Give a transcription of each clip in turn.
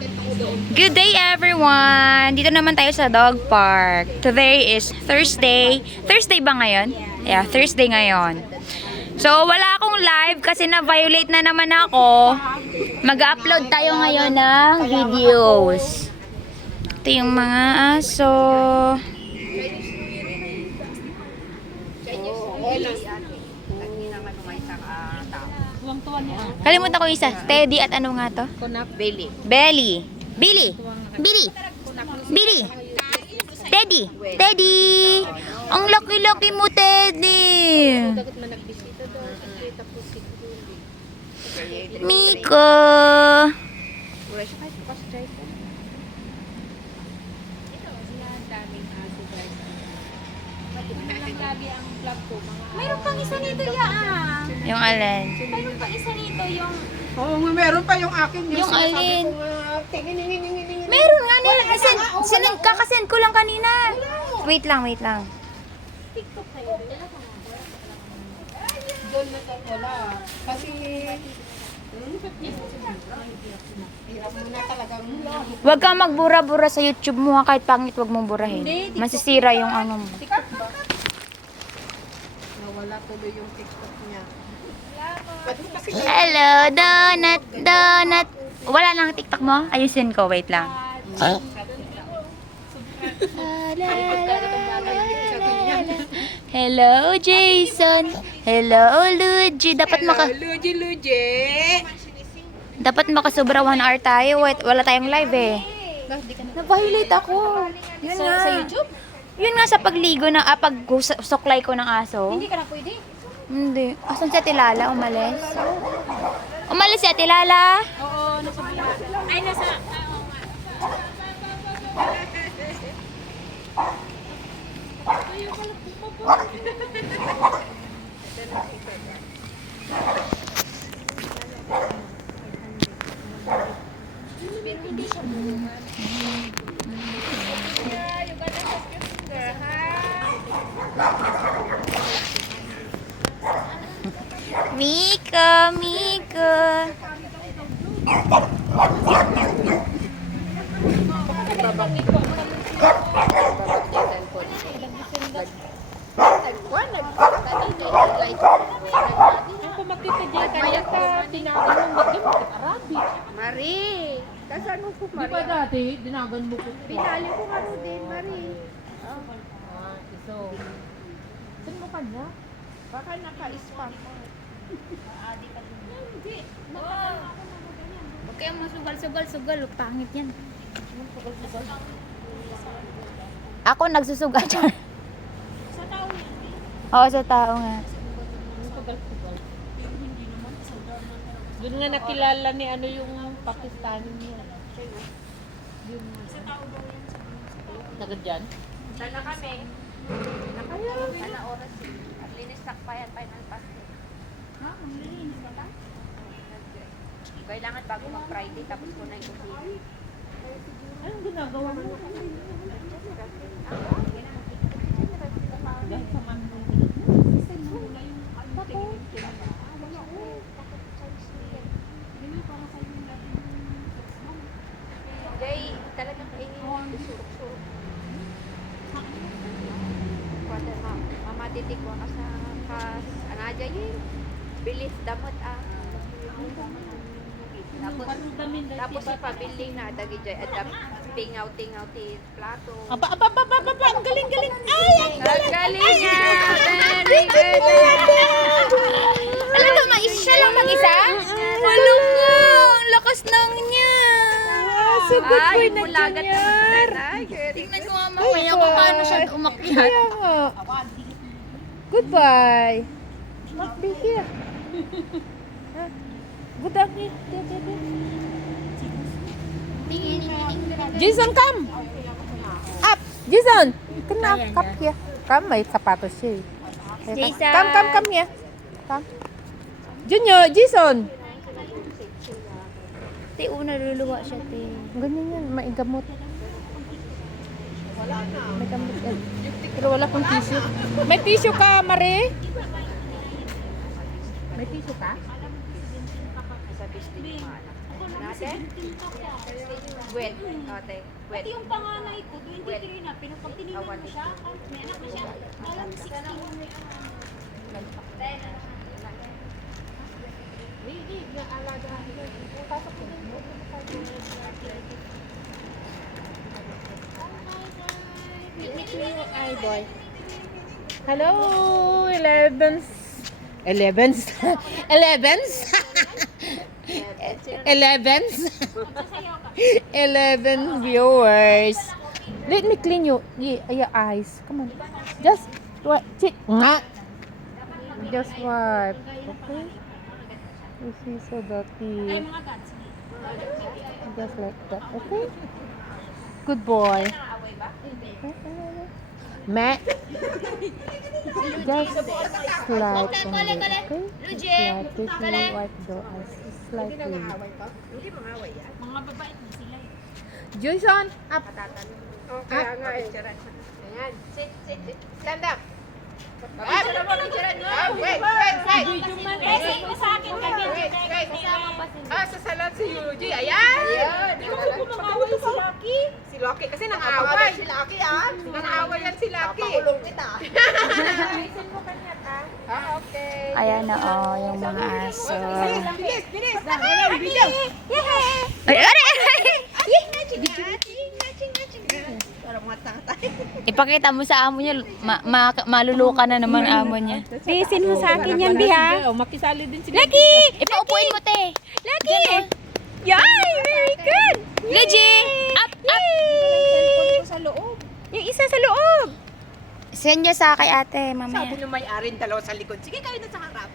Good day everyone! Dito naman tayo sa dog park. Today is Thursday. Thursday ba ngayon? Yeah, Thursday ngayon. So, wala akong live kasi na-violate na naman ako. Mag-upload tayo ngayon ng videos. Ito yung mga aso. Kalimutan ko isa. Teddy at ano nga to? Belly. Belly. Billy. Billy. Billy. Teddy. Teddy. Ang laki-laki mo, Teddy. Miko. Mayroon pang isa nito yaang. Yung alin? Mayroon pang isa nito yung... Oo, meron pa yung akin. Yung alin? Meron nga nila. Kakasend ko lang kanina. Wait lang, wait lang. TikTok kayo. Doon na to wala. Kasi... hirap mo na talagang Huwag kang magbura-bura sa YouTube mo ha, kahit pangit huwag mong burahin. Masisira yung ano mo. nawala tuloy yung TikTok niya. Hello, Donut, Donut. Wala nang TikTok mo? Ayusin ko, wait lang. Hello, Jason. Hello, Luigi. Dapat makasobra 1 hour tayo. Wait, wala tayong live eh. Na-violate ako. Yun nga. Sa YouTube? Yun nga sa pagligo ng pag-suklay ko ng aso. Hindi ka na pwede. Hindi. Asan si Ate Lala? Umalis? Umalis si Ate Lala? Oo, nasa vlog. Ay, nasa... Mika, Mika. Marie! Kasano ko Di ba dati, dinagan mo ko? Pinali ko nga din, Marie. So, saan mo kanya? Baka naka-spam ko. Huwag kayong masugal-sugal-sugal. Pangit yan. Ako nagsusugal dyan. Sa tao yan. Oo, sa tao nga. Doon nga nakilala ni ano yung Pakistani niya. Sa tao daw yan. Taga dyan? Sana kami. Sana oras eh. At linis takpayan, final pass. Ha? Manglilinis ba ta? Kailangan bago mag-Friday, tapos ko na yung kusina. Anong ginagawa mo? Dahil sa manhole. Jay, talagang kainin. Surok-surok. Kuwata ma, mamatitik ko ka sa anadya yun. Bilis, damot ah. Tapos ipabili na dagi Jay. At tingaw-tingaw ti plato. Aba, ang galing-galing. Ay, Ang galing niya! Very good! Ano to, siya lang mag-isa? Wala ko! Ang lakas nang niya! Ay, mulagat naman. Ay, Tingnan ko nga mamaya kung paano siya umakyat. Goodbye. Must be here. Good afternoon. Jason, come. Up. Jason. Come up. Come here. Come, may sapatos siya eh. Jason. Come here. Come. Junior, Jason. Te, una luluwa siya, te. Ganyan yan, maigamot. May gamot yan. Pero wala pang tissue. May tissue ka, Mare? May tissue ka? sa business natin. Wait, ate. Wait. Pati yung panganay ko, 23 na, pag tinignan mo siya, may anak na siya, dalang 16 yung may anak. Ay, boy. Hello, 11s. 11s? 11s? 11s? 11 viewers. Let me clean your eyes. Come on. Just wipe. Just wipe. Okay? You see so dirty. Ay, mga gods. Just like that. Okay? Good boy. Ma. Just slide only. Okay? Slide. This will wipe the eyes. Slightly. Mga babait na sila eh. Jason, up. Oh, kaya nga eh. Ayan. Sit. Stand up. Wait. Video man, eh, sa akin kami. Sa salon si Yuji. Ayan. Hindi ko kumangaway si Lucky. Si Loki kasi nang-away. Si Loki nang-away yan si Loki. Papakulong kita. Okay. Ayan na yung mga aso. Bilis. Video. Ay, ipakita mo sa amo niya, maluluka na naman amo niya. Tisin mo sa akin yan, Biha. Makisali din si Lucky! Ipaupuin mo, te. Lucky! Yay! Very good! Luigi! Up! Yung isa sa loob. Send niya sa kay ate, mamaya. Sabi nung may-ari dalawa sa likod. Sige, kayo na sa harap.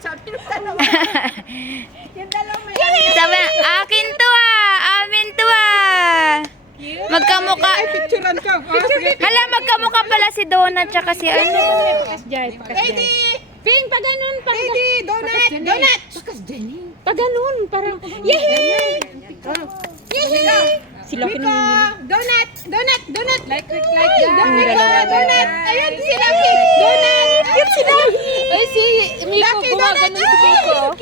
Sabi nung dalawa. Yung dalawa may-ari. Sabi na, akin to amin to Magkamuka. Picturean ka. Hala, magkamuka pala si Donut tsaka si ano. Lady! Ping, pa ganun. Lady! Donut! Pakas Jenny. Pa ganun. Parang, yehey! Si Lucky Miko! nung Donut! Like donut! Ayan si Lucky! Donut! Cute si Lucky! Ay, si Miko, gumaganon si Miko.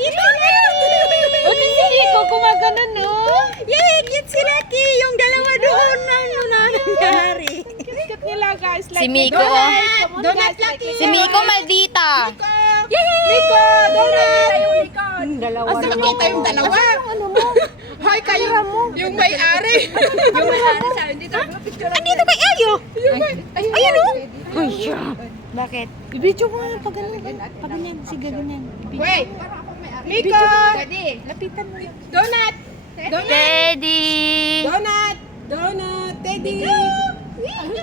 O, si Miko, gumaganon, no? Yay! Cute si Lucky! Yung dalawa doon na nangyari. Cute nila guys. Si Miko, Donut Lucky! Si Miko maldita. Miko! Donut! Dalawa Asa nakita yung dalawa? Hoy kayo! Yung may-ari! Yung may-ari sa akin dito. Andito kay Ayo! Ayun, o! Bakit? I-video mo nga pag ganun. Pag ganyan, sige ganyan. Wait! Miko! Lapitan mo yun. Donut! Teddy! Donut! Teddy!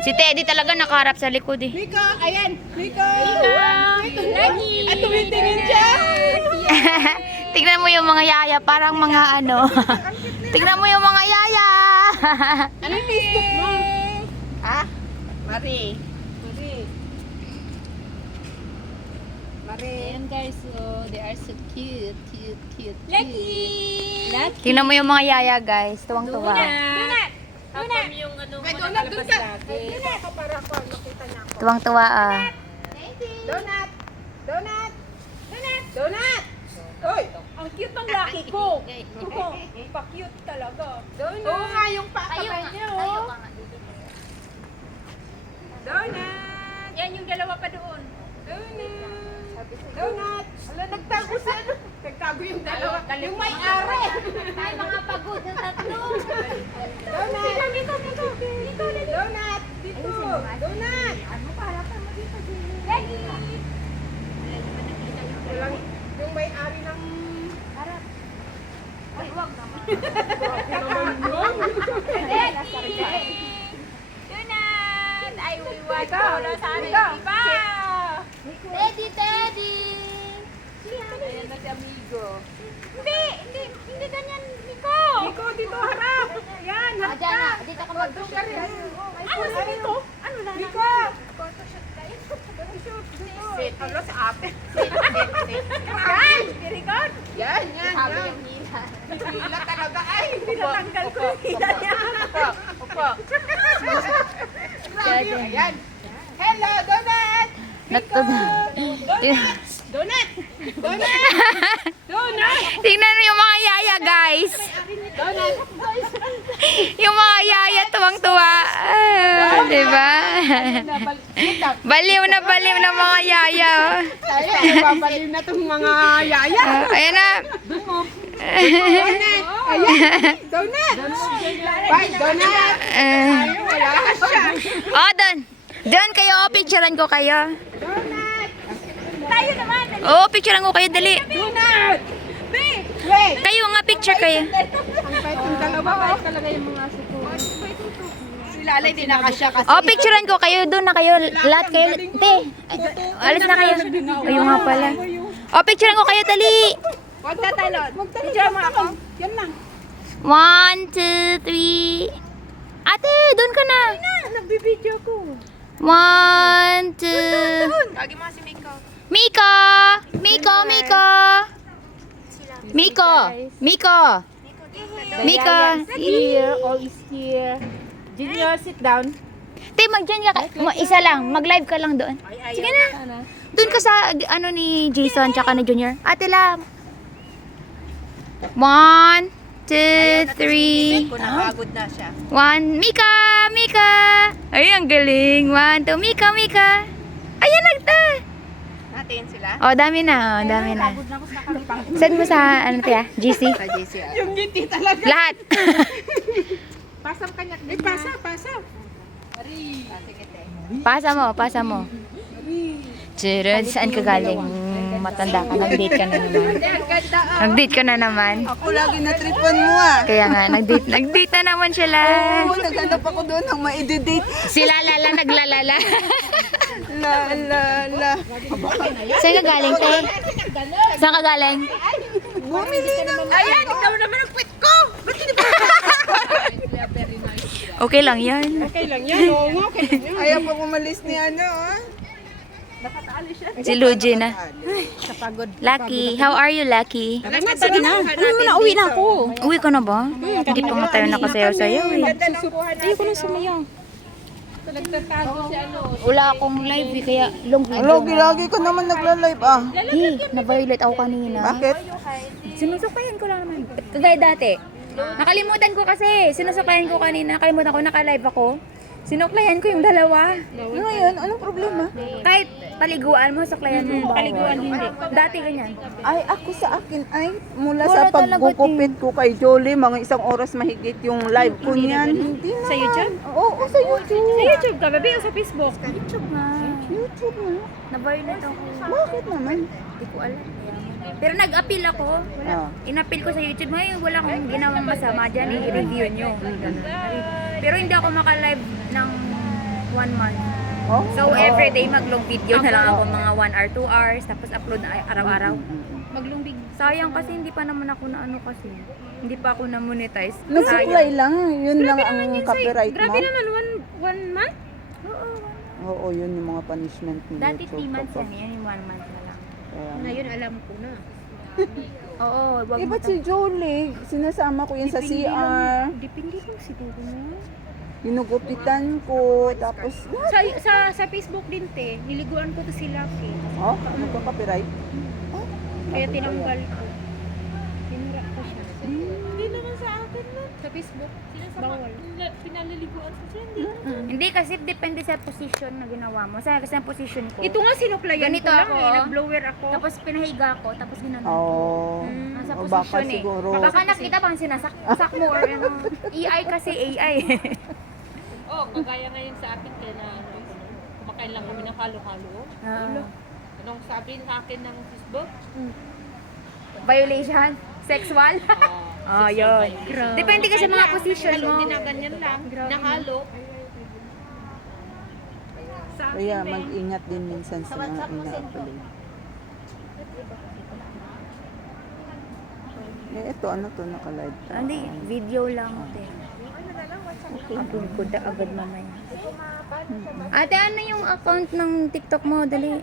Si Teddy talaga nakaharap sa likod eh. Miko! Ayan! Miko! Lagi! At tumitingin siya! Tignan mo yung mga yaya, parang mga ano. Tignan mo yung mga yaya. Ano yung Facebook mo? Marie. Ayan guys, so they are so cute. Lucky! Tignan mo yung mga yaya guys, tuwang-tuwa. Donut! Yung ano mo nakalabas lagi. Para ako, nakita niya ako. Tuwang-tuwa Donut! Hoy! Ang cute ng Lucky ko. Pa-cute talaga. Donut! Oo nga, yung pakabay niya, oh. Donut! Yan yung dalawa pa doon. Donut! Wala, nagtago sa ano? Nagtago yung dalawa. Yung may-ari! Ay, mga pagod ng tatlo. Donut! Donut! Dito! Donut! Ano para pa mo dito? Walang, yung may-ari ng... Ay, wag naman. Donut! Ay, wiwag ko na sana yung iba. Teddy! Ayan na si Amigo. Hindi ganyan, Miko. Miko, dito harap! Yan, harap ka! Dito ka mag-shoot. Ano si Miko? Ano na? Miko! Photoshoot kayo. Photoshoot. Sit. Ano sa ate? Sit. Yan! Very good. Yan. Sabi yung hila. Hila talaga. Ay, hindi natanggal ko yung hila niya. Opo. Ayan. Hello, Donut! Donut! Tingnan mo yung mga yaya guys. Baliw na mga yaya. Tayo, babaliw na itong mga yaya. Ayan na. Donut! Bye, donut! Wala siya. Oh, doon kayo. Oh, picturean ko kayo. Tayo naman. Oh, picturean ko kayo. Dali. Donut! Wait! Kayo nga, picture kayo. Ang bait yung dalawa. Bait talaga yung mga suko. Sila alay din nakasya kasi. Oh, picturean ko kayo. Doon na kayo. Lahat kayo. Te, alis na kayo. Ayun nga pala. Oh, picturean ko kayo. Dali. Huwag tatalon. Picture mo ako. Yan lang. 1, 2, 3. Ate, doon ka na. Nagbibideo ko. 1, 2. Lagi mo si Miko. Miko! Miko! Miko! Here, all is here. Junior, sit down. Te, mag-dyan ka. Isa lang. Mag-live ka lang doon. Sige na. Doon ka sa, ano ni Jason, tsaka ni Junior. Ate lang. 1, 2, 3. Napagod na siya. 1, Mika! Ay, ang galing. 1, 2, Mika! Ayan, nagta. Natin sila. Oh, dami na. Send mo sa, ano te, GC? Sa JC. Yung ngiti talaga. Lahat. Pasam kanya. Pasa. Pasa mo. Chirod, saan ka galing? Matanda ka, nag-date ka na naman. Nag-date ka na naman. Ako lagi na-tripan mo Kaya nga, nag-date na naman sila. Naghanap ako doon ng ma-edit. Sila lala, naglalala. La. Saan ka galing, te? Saan ka galing? Bumili naman. Ayan, ikaw naman ang pwet ko. Ba't hindi ba? Okay lang yan. Okay lang yan. Oo nga, okay lang yan. Ayaw pa umalis ni ano, Si Luigi na. Kapagod. Lucky, how are you, Lucky? Sige na. Nauwi na ako. Uwi ka na ba? Hindi pa nga tayo nakasayaw-sayaw eh. Ayoko na sumayaw. Wala akong live eh, kaya long video. Lagi ka naman nagla-live Na-violate ako kanina. Bakit? Sinusukayan ko lang naman. Kagaya dati. Nakalimutan ko kasi. Sinusukayan ko kanina. Nakalimutan ko, naka-live ako. Sinuklayan ko yung dalawa. Ngayon, anong problema? Kahit paliguan mo, suklayan mo yung bawal. Paliguan hindi. Dati ganyan. Ay, ako sa akin ay mula Wala sa talaga, paggugupit ko kay Jolie, mga 1 oras mahigit yung live ko niyan. Hindi na. Sa YouTube? Oo, sa YouTube. Sa YouTube ka, baby, o sa Facebook? YouTube nga. YouTube na. Na-violate ako. Bakit naman? Hindi ko alam. Pero nag-appeal ako. Ah. In-appeal ko sa YouTube. Ngayon, wala akong ginawang masama dyan. I-review nyo. Pero hindi ako maka-live ng 1 month. Oh? So, everyday mag-long video na lang ako. Mga 1 hour, 2 hours. Tapos upload na araw-araw. Maglumbig. Sayang kasi hindi pa naman ako na ano kasi. Hindi pa ako na-monetize. Nag-supply lang. Yun lang ang copyright mo. Grabe naman, one month? Oo, yun yung mga punishment ni Dati YouTube. 3 months yan. Yan yung 1 month na lang. Kaya- Ngayon, alam ko na. Oo, wag Eh, mo ba't si Jolie? Sinasama ko yan sa CR. Depende kung siguro mo. Ginugupitan ko. Tapos, Sa Facebook din, te. Niliguan ko to si Lucky. oh, nagka-copyright. Kaya tinanggal ko. Tinura ko siya. Hindi naman sa akin na. Sa Facebook. Bawal. Pinaliliguan ko siya. Hindi kasi depende sa position na ginawa mo. Sa kasi ang position ko. Ito nga sinuplayan Ganito ko lang ako. eh. Nag-blower ako. Tapos pinahiga ko, tapos ginano. Oh, Nasa o baka posisyon eh. siguro. Baka nakita pang sinasak mo or ano. AI kasi AI. Oh, kagaya ngayon sa akin kaya na ano, kumakain lang kami ng halo-halo. Anong sabi sa akin ng Facebook? Violation? Sexual? Oh, yun. Depende kasi mga position mo. Hindi na ganyan lang, nahalo. Kaya mag-ingat din minsan sa mga ina-apply. Eh, ito, ano to, naka-live to? Hindi, video lang. Upload ko agad mamaya. Ate, ano yung account ng TikTok mo? Dali.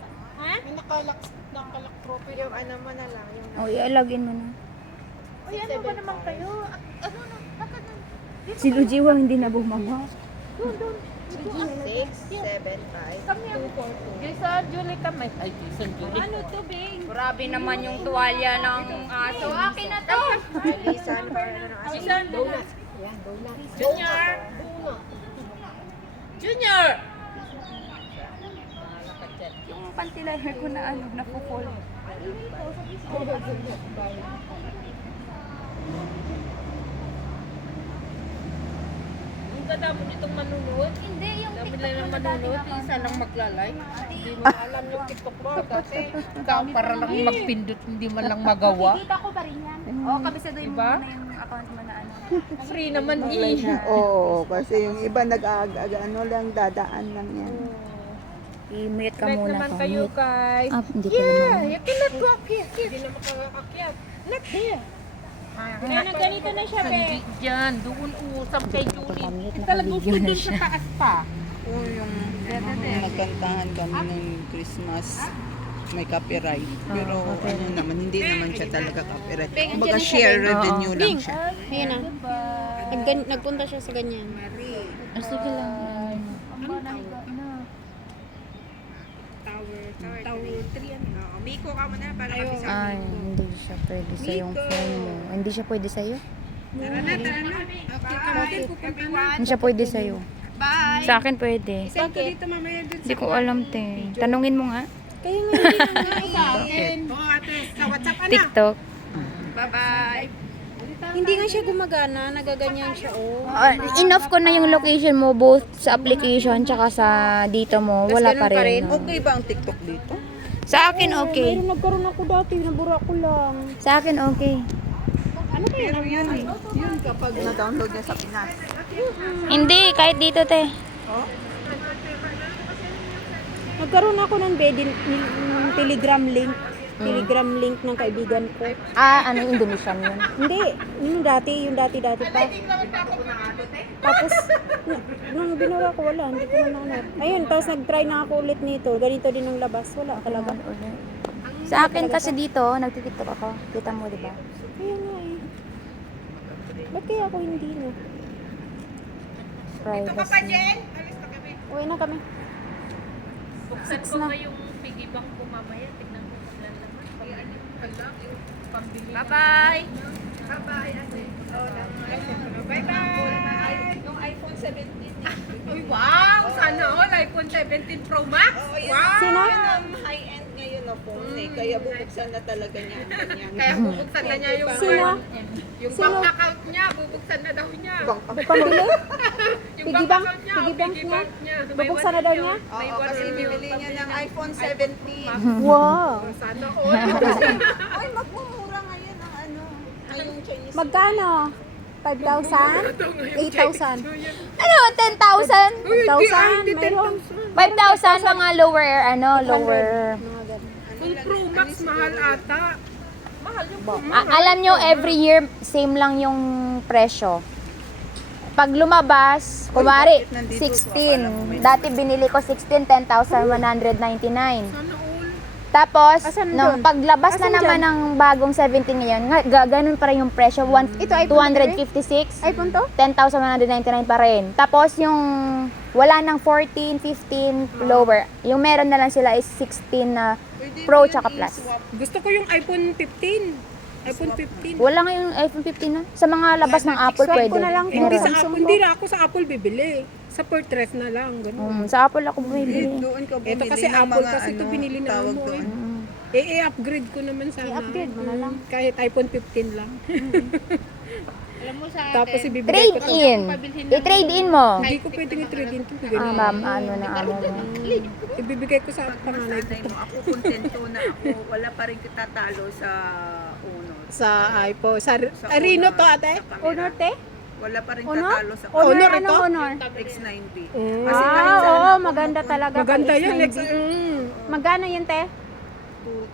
Nakalak profile yung ano mo na lang. Yung Oh, i-login mo na. Ay, ano ba naman kayo? Ano na? Bakit na? Si Lujiwa hindi na bumaba. 6, 7, 5, 2, Jason, Julie kami. Ay, Jason, Julie. Ano to, Bing? Grabe naman yung tuwalya ng aso. Akin na to. Jason, Jason, donut. Junior! Junior! yung panty liner ko na ano, napupol. Ang ganda mo nitong manunood. Hindi, yung Dami TikTok lang ko ng na dati manunood. na Isa lang maglalike. Hindi mo alam yung TikTok mo. Kasi ikaw para lang magpindot, hindi man lang magawa. Kita ko pa rin yan. Oo, kabisaduhin mo Diba? muna yung account mo na ano. Free naman Oo, kasi yung iba ano lang, dadaan lang yan. I-mute ka Like muna naman ko. kayo guys. Hindi ko naman. You cannot go up here. Hindi na makakakyat. Not there. Kaya na ganito na siya, Hindi be. dyan. Doon usap kay Julie. Nakamute, Talaga gusto nakabidyo na dun siya. sa taas pa. Oo, yung nagkantahan kami ng Christmas, may copyright. Pero ano naman, hindi naman siya talaga copyright. Kumbaga share revenue lang siya. Ayan na. Nagpunta siya sa ganyan. Sige lang. Tower 3 ano. Miko ka muna para Ay, hindi siya pwede sa yung phone mo. Hindi siya pwede sa'yo? Tara na. Everyone. Hindi siya pwede sa'yo. Bye. Sa akin pwede. Send ko dito mamaya dun Hindi ko alam, te. Tanungin mo nga. Kaya nga hindi na sa akin. Oo, ate. Sa WhatsApp na. TikTok. Bye-bye. Hindi nga siya gumagana, nagaganyan siya, oh. Enough ko na yung location mo both sa application tsaka sa dito mo. Wala pa rin. no? Okay ba ang TikTok dito? Sa akin okay. Mayroon nagkaroon ako dati, nabura ko lang. Sa akin okay. Pero yun kapag na-download niya sa Pinas. Hindi, kahit dito, te. Nagkaroon ako ng Telegram link. Telegram link ng kaibigan ko. Ah, ano, Indonesian yun. Hindi, yung dati pa. Tapos, nung binura ko, wala, hindi ko na naunod. Ayun, tapos nag-try na ako ulit nito. Ganito din ang labas, wala talaga. Sa akin kasi dito, nagtitiktok ako. Kita mo, di ba? Ayun nga eh. Ba't kaya ako hindi na? Privacy. Uwi na kami. Buksan ko nga yung piggy bank ko mamaya. Tignan ko kung ilan laman. Pambili. Bye-bye. Bye-bye, ate. Bye-bye. Yung iPhone 17. Uy, wow! Sana all iPhone 17 Pro Max. Wow! Sino? Yun ang high-end ngayon na phone eh. Kaya bubuksan na talaga niya ang kanyang. Kaya bubuksan na niya yung Sino? yung Sino? bank account niya. Bubuksan na daw niya. Pambili? Yung Piggy bank? account niya. Piggy bank niya? niya. Bubuksan na daw niya? May Oo, kasi 1 million. bibili niya ng iPhone 17. Wow! Sana all. Ay, magmumura ngayon ang ano. Ngayong Chinese. Magkano? 5,000? 8,000? Ano, 10,000? 10,000? Mayroon. 5,000 mga lower, lower. Mga ganun. Kung Pro Max mahal ata. Mahal yung Pro Max. Alam nyo, every year, same lang yung presyo. Pag lumabas, kumari, 16. Dati binili ko 16, 10,199. Sana all. Tapos, Asan nung dun? paglabas Asan na naman ng bagong 17 ngayon, ganun pa rin yung presyo. Ito, iPhone 256. iPhone to? 10,199 pa rin. Tapos yung wala ng 14, 15 lower. Yung meron na lang sila is 16 na Pro tsaka Plus. Gusto ko yung iPhone 15. iPhone 15. Wala ngayong iPhone 15 na. Sa mga labas ng Apple Swipe pwede. ko na lang. Hindi Meron. sa Apple, hindi na ako sa Apple bibili. Sa Portres na lang, ganun. Sa Apple ako bumibili. Doon ka bumili Ito kasi ng Apple mga kasi ito ano, binili na tawag mo doon. I-upgrade ko naman sana. I-upgrade mo na lang. Kahit iPhone 15 lang. Alam mo sa Tapos ibibigay Trade ko. in. I-trade in mo. Hindi ko pwedeng i-trade in to. Bigay Ah, na. ma'am, ano na amo mo. Ibibigay ko sa panganay Sabi ko. mo, ako kontento na ako. Wala pa rin kitatalo sa Uno. Sa iPhone. Sa Reno to ate? Honor, te? Wala pa rin Honor? tatalo sa Honor, Honor anong ito? honor? X90. Mm. Kasi kahit Ah, sa oo, maganda talaga. Maganda pag yan. X90. Next, Magkano yun, te?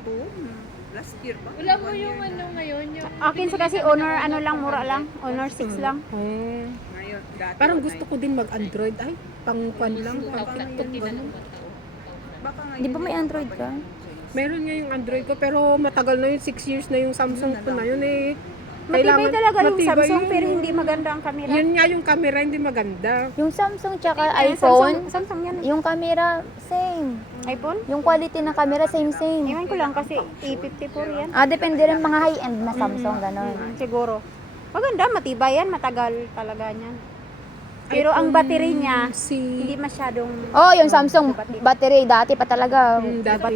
2 last year ba? Wala mo yung ano ngayon, yung Akin sa kasi honor, ano lang, mura lang. Honor 6 lang. Ngayon, dati. Parang gusto ko din mag-Android. Ay, pang-pan lang. Baka ngayon, Di ba may Android ka? Meron nga yung Android ko pero matagal na yun, 6 years na yung Samsung ko na yun eh. Matibay talaga yung matibay Samsung yun. pero hindi maganda ang camera. Yun nga yung camera, hindi maganda. Yung Samsung tsaka Samsung, iPhone, Samsung yan. yung camera, same. iPhone? Yung quality ng camera, same. Iwan ko lang kasi A54 yan. Ah, depende rin mga high-end na Samsung, ganon. Siguro. Maganda, matibay yan, matagal talaga niyan. Pero ang battery niya, hindi masyadong... Oh, yung Samsung battery dati pa talaga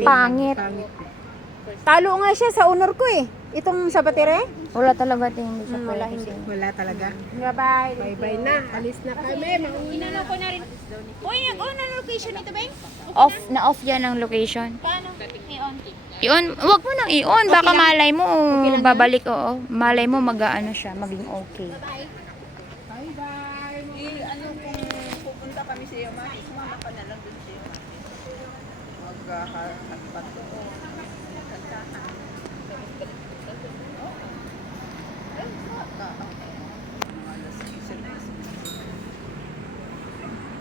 pangit. Talo nga siya sa honor ko eh. Itong sa battery. Wala talaga hindi siya Wala, pwede. hindi. Wala talaga. Bye-bye. Bye-bye na. Alis na kami. Inano ko na rin. Uy, nag-on na location ito, Beng? Off yan ang location. Paano? I-on. I-on, wag mo nang i-on, baka malay mo babalik, oo. Malay mo mag-ano siya, maging okay. Ano kung pupunta kami sa iyo, sumama ka na lang dun sa iyo. Mag-hagpat ko.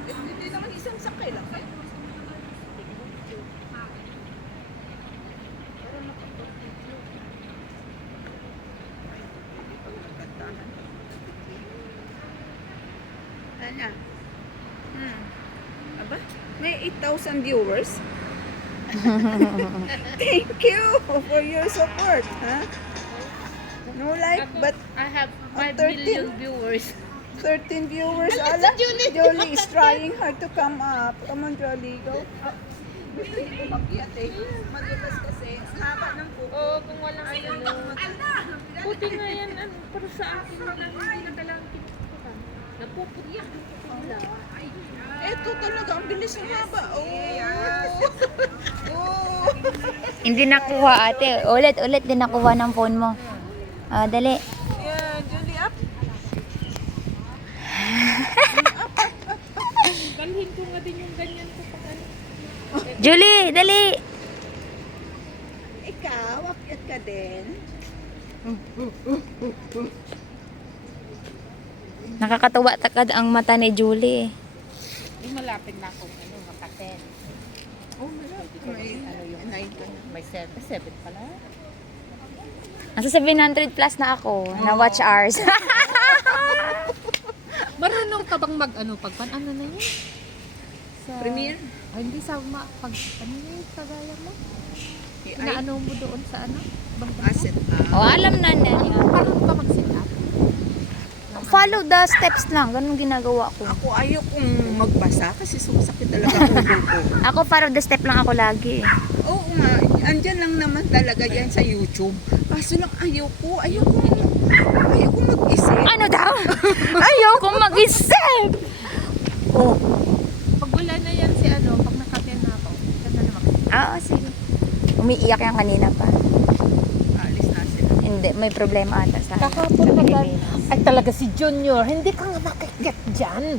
Hindi naman isang sakay lang. Ano? Aba, may 8,000 viewers. Thank you for your support. Huh? No like, but I have 5 13. million viewers. 13 viewers. Ala, Jolie is trying hard to come up. Come on, Jolie, go. Gusto niyo umakyat eh. Madulas kasi. Ang haba ng pupo. Oo, kung walang ano. Buti nga yan, para sa akin, hindi na kailangan kinukuhan. Napuputya. Eto talaga, ang bilis ng haba. Oh. Oh. Hindi nakuha ate, ulit din nakuha ng phone mo. Dali. Yeah, Jolie, up. Dalhin ko nga din yung ganyan ko pag ano. Julie, dali. Ikaw, akyat ka din. Nakakatuwa takad ang mata ni Julie. Yung malapit na akong makaten. Oh, meron. May 9 ka na. May 7 pala. Nasa 700 plus na ako na watch hours. Marunong ka bang pag ano na yun? Sa, Premiere? hindi sa pag ano yun, kagaya mo? AI? Inaano mo doon sa ano? Asset. Oh, alam na niya. Parang ka mag-sit up? Follow the steps lang, ganun ginagawa ko. Ako ayaw kong magbasa kasi sumasakit talaga ang ulo ko. Ako follow the step lang ako lagi. Oo nga, andyan lang naman talaga yan sa YouTube. Kaso lang ayaw ko mag-isip. Ano daw? Ayaw kong mag-isip! Oh. Pag wala na yan si ano, pag nakaten na ako, ganda na mag-sit. Oo, sige. Umiiyak yan kanina pa. Alis na sila. Hindi, may problema ata sa Kakapon sa na Pilipinas. ay talaga si Junior, hindi ka nga makikit dyan.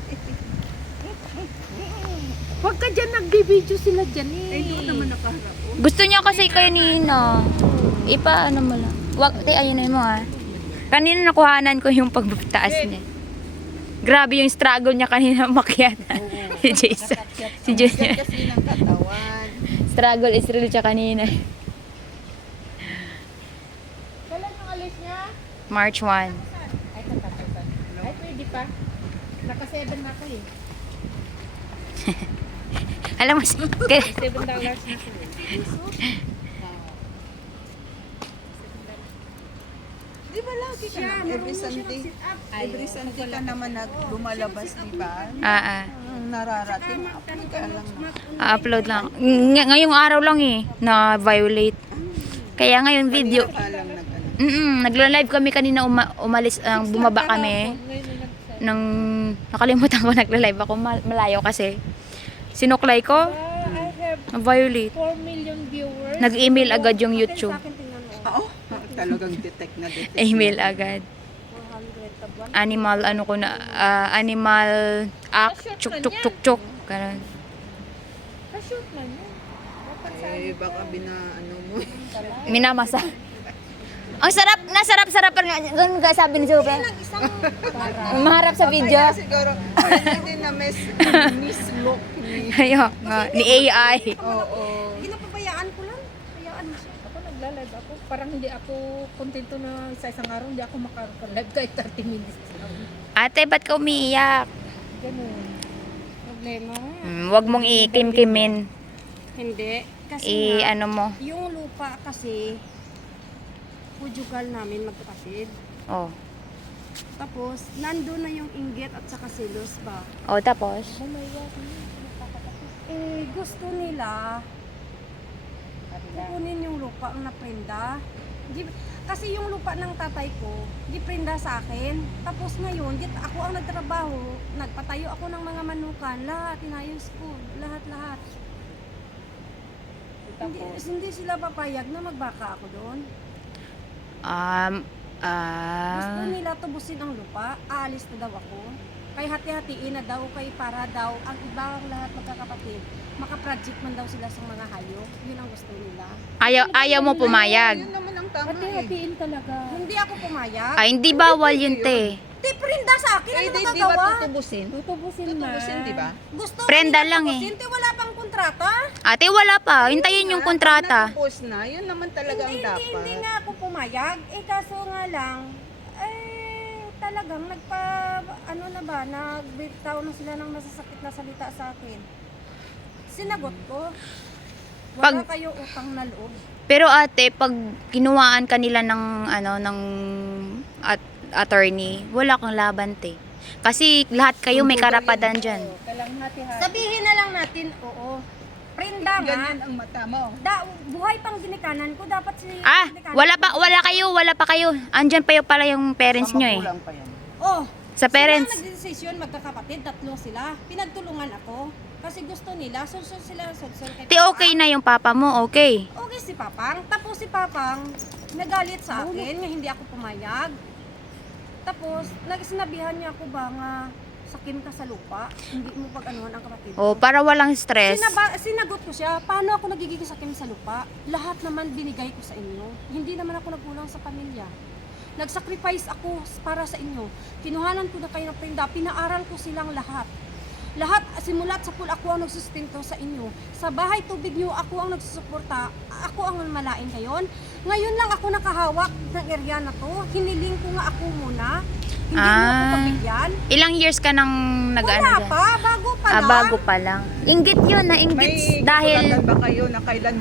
Huwag ka dyan, nag-video sila dyan eh. Ay, doon naman nakaharap. Gusto niya kasi kayo Nina. Ano mo lang. Wag, ayun mo ah. Kanina nakuhanan ko yung pagtaas niya. Grabe yung struggle niya kanina makyat. Si Jason. Si Junior. Kasi ng katawan. Struggle is real siya kanina. Kailan ang alis niya? March 1. Ay, tatapos. Ay, pwede pa. Naka-7 na ako eh. Alam mo, $7 na sila. Di ba lagi ka na? Every Sunday. Every Sunday ka naman lumalabas, di ba? Nararating. Upload ka lang. upload lang. Ngayong araw lang eh, na violate. Kaya ngayon video. Ka lang nag-ano. Nagla-live kami kanina umalis, bumaba kami. Nang nakalimutan ko nagla-live ako, malayo kasi. Sinuklay ko, I have violate. 4 million viewers. Nag-email agad yung YouTube. Oo. Talagang detect na detect. Email agad. Animal, animal act, chuk chuk chuk chuk. Ganun. Pa-shoot man yun. Eh, baka binaano mo. Minamasa. Ang sarap, nasarap-sarap pa nga. Ganun ka sabi ni Super. Maharap sa video. Kaya siguro, hindi na miss look ni. Ayun, ni AI. Oo. Ako nagla-live ako. Parang hindi ako kontento na sa isang araw, hindi ako makaka-live kahit 30 minutes lang. Ate, ba't ka umiiyak? Ganun. Problema. Wag mong ikimkimin. Hindi. Kasi Ano mo. yung lupa kasi, pujugal namin magkapatid. Oh. Tapos, nandun na yung inggit at saka selos ba? O, tapos? Gusto nila kukunin yung lupa ang naprenda. Kasi yung lupa ng tatay ko, giprenda sa akin. Tapos ngayon, ako ang nagtrabaho, nagpatayo ako ng mga manukan, lahat, inayos ko, lahat-lahat. Hindi sila papayag na magbaka ako doon. Gusto nila tubusin ang lupa, aalis na daw ako. Kay hati-hatiin na daw, kay para daw, ang ibang lahat magkakapatid, makaproject man daw sila sa mga hayop. Yun ang gusto nila. Ayaw mo pumayag. Yun naman ang tama eh. Hati-hatiin talaga. Hindi ako pumayag. Ay, hindi bawal yun, te. Di prenda sa akin, ano Di ba magagawa? tutubusin? Tutubusin na. Tutubusin, di ba? Gusto Prenda nila lang eh. tubusin, di wala pang kontrata. Ate, wala pa. Hintayin yung kontrata. Natapos na, yun naman talaga ang dapat. Hindi nga ako pumayag. Kaso nga lang, talagang nagbitaw na sila ng masasakit na salita sa akin. Sinagot ko, wala kayo utang na loob. Pero ate, pag kinuhaan kanila ng attorney, wala kang laban, te. Kasi lahat kayo may karapatan dyan. Kailangan hati-hati. Sabihin na lang natin, oo. Prenda nga. Ganyan ang mata mo. Buhay pang ginikanan ko, dapat ginikanan Wala pa kayo. Andyan pa yung pala yung parents nyo eh. Magulang pa yan. Oh, Sa parents. sila nagdesisyon, magkakapatid, 3 sila. Pinagtulungan ako. Kasi gusto nila, sulsul kay Te, okay na yung papa mo, okay. Okay si Papang. Tapos si Papang, nagalit sa akin nga hindi ako pumayag. Tapos, sinabihan niya ako ba nga, sakim ka sa lupa, hindi mo pag-anuhan ang kapatid Oh, ko. para walang stress. Sinagot ko siya, paano ako nagiging sakim sa lupa? Lahat naman binigay ko sa inyo. Hindi naman ako nagkulang sa pamilya. Nag-sacrifice ako para sa inyo. Kinuhanan ko na kayo ng prenda, pinaaral ko silang lahat. Lahat, simulat sa pool, ako ang nagsusustento sa inyo. Sa bahay tubig nyo, ako ang nagsusuporta. Ako ang malain ngayon. Ngayon lang ako nakahawak ng area na to. Hiniling ko nga ako muna. Hindi mo ako pabigyan. Ilang years ka nang nag-ano Wala dyan? pa, bago pa lang. Bago pa lang. Inggit yun, nainggit May dahil... kasulatan ba kayo na kailan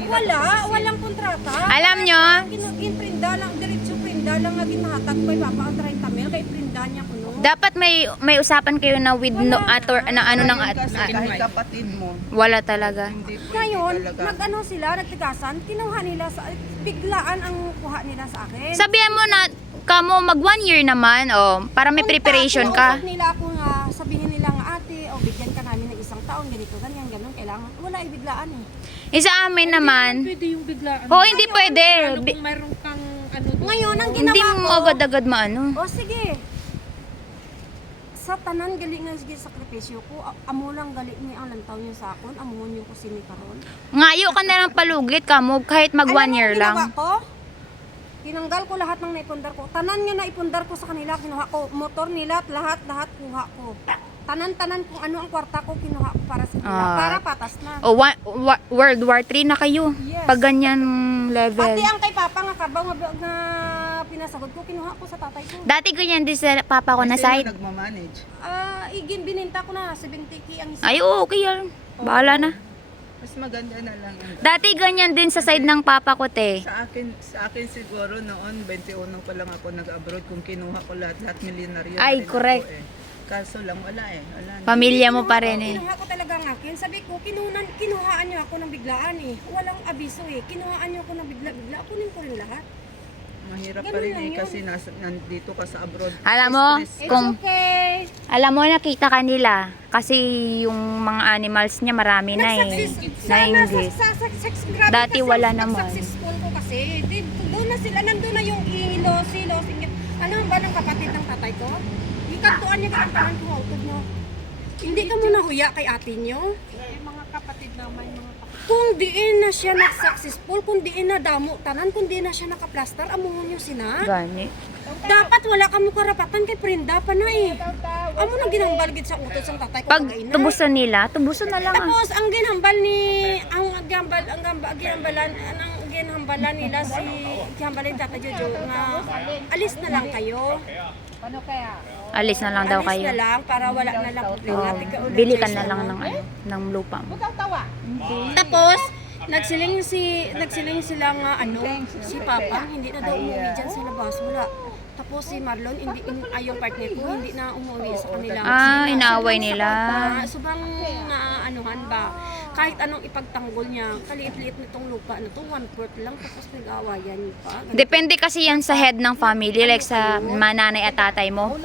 nila Wala, tutubusin? walang kontrata. Alam nyo, Prinda lang, diretso prinda lang nga ginahatag ko. Papa ang 30 mil, kay prinda niya ko no. dapat may usapan kayo na with no Kasi kahit kapatid mo, wala talaga. hindi pwede Ngayon, talaga. nag-ano sila, nagtigasan, kinuha nila sa, biglaan ang kuha nila sa akin. Sabihan mo na kamo mag 1 year naman, oh, para may preparation ka. Kinausap nila ako nga, sabihin nila nga ate, o bigyan ka namin ng 1 taon, ganito, ganyan, ganun, kailangan. Wala, biglaan eh. Sa amin naman, Pwede yung biglaan. oh, hindi pwede. Ano kung mayroon kang ano doon? Ngayon, ang Hindi ginawa mo ko, agad-agad maano. o sige, sa tanan gali nga sige sakripisyo ko, amo lang gali ni ang lantaw niyo sa akon, amuhon yung kusini karon. Ngayo ka na lang palugit kamo kahit mag 1 year Ginawa lang. ko? Tinanggal ko lahat ng naipundar ko. Tanan nga naipundar ko sa kanila, kinuha ko. Motor nila, lahat kuha ko. Tanan-tanan kung ano ang kwarta ko, kinuha ko para sa kanila. Para patas na. Oh, World War 3 na kayo. Yes. Pag ganyan level. Pati ang kay Papa nga kabaw nga pinasagod ko, kinuha ko sa tatay ko. Dati ganyan din sa papa ko na Sino side. nagmamanage? Igin bininta ko na 70k ang isa. Ay, oo, okay yan. Bahala na. Mas maganda na lang ang Dati ganyan din sa side ng papa ko, te. sa akin siguro noon 21 pa lang ako nag-abroad kung kinuha ko lahat milyonaryo. na Ay, rin correct. Ako, eh. Kaso lang wala eh. Wala na. Pamilya mo pa rin eh. Kinuha ko talaga ang akin. Sabi ko, kinuhaan niyo ako ng biglaan eh. Walang abiso eh. Kinuhaan niyo ako ng bigla-bigla. Kunin ko rin lahat. Mahirap pa Ganun rin lang eh yun. kasi nandito ka sa abroad. Alam mo, Stress. kung Okay. alam mo nakita kanila kasi yung mga animals niya marami na eh. Nainggit. Grabe Dati kasi wala ang naman. successful ko kasi. Doon na sila, nandun na yung ilo, ano ba ng kapatid ng tatay ko? Yung kantuan niya, kantuan ko, utod mo. Hindi ka muna huya kay ate niyo. Yung mga kapatid naman, mga kapatid. Kung diin na siya nag-successful, kung diin na damo tanan, kung diin na siya nakaplaster, amuhon niyo sina. Gani. Dapat wala ka mo karapatan kay Prenda pa na eh. Amo na ginambal gid sa utot sa tatay ko Pag kagaina. tubusan nila, tubusan na lang ah. Tapos ang ginhambal ni ginhambalan nila si ginhambalan Tata Jojo nga alis na lang kayo. Ano kaya? Alis na lang daw Alis kayo. na lang para wala na lang problema. Oh, bili ka na lang ng lupa mo. Tapos nagsiling sila nga ano si Papa hindi na daw umuwi dyan sa labas wala. Tapos si Marlon, hindi, yung partner ko, hindi na umuwi sa kanila. Inaaway nila. Sobrang naanuhan ba? Kahit anong ipagtanggol niya, kaliit-liit nitong lupa na to, 1/4 lang, tapos nag-aawayan pa. Depende kasi yan sa head ng family, like sa mananay at tatay mo.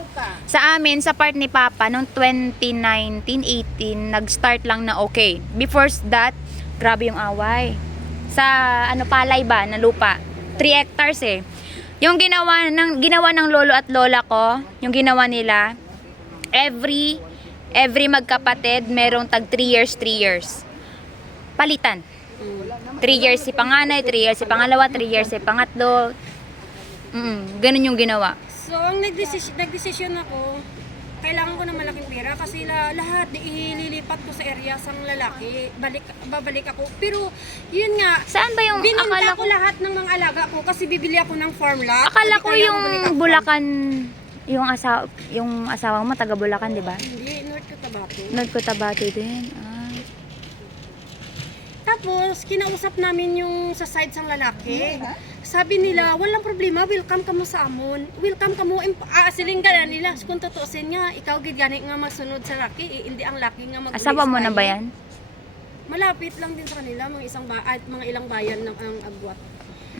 Sa amin, sa part ni Papa, noong 2019-18, nag-start lang na okay. Before that, grabe yung away. Sa palay ba, na lupa. 3 hectares eh. Yung ginawa ng lolo at lola ko, yung ginawa nila, every magkapatid, merong tag 3 years. Palitan. 3 years si panganay, 3 years si pangalawa, 3 years si pangatlo. Ganun yung ginawa. So, ang nagdesisyon ako, kailangan ko ng malaking pera kasi lahat ililipat ko sa area sang lalaki. Babalik ako. Pero, yun nga, Saan ba yung, bininta akala ko ko, lahat ng mga alaga ko kasi bibili ako ng farm lot. akala ko Kaya yung bumalik ako. Bulacan, yung asawa mo, taga Bulacan, di ba? Hindi, North Cotabato. North Cotabato din. Tapos, kinausap namin yung sa side sang lalaki. Sabi nila, walang problema, welcome ka mo sa amon. Welcome ka mo, asiling ka na nila. Kung tutusin nga, ikaw gigani nga masunod sa laki, hindi ang laki nga mag-ulis. Asawa mo na ba yan? Malapit lang din sa kanila, mga ilang bayan ng ang agwat.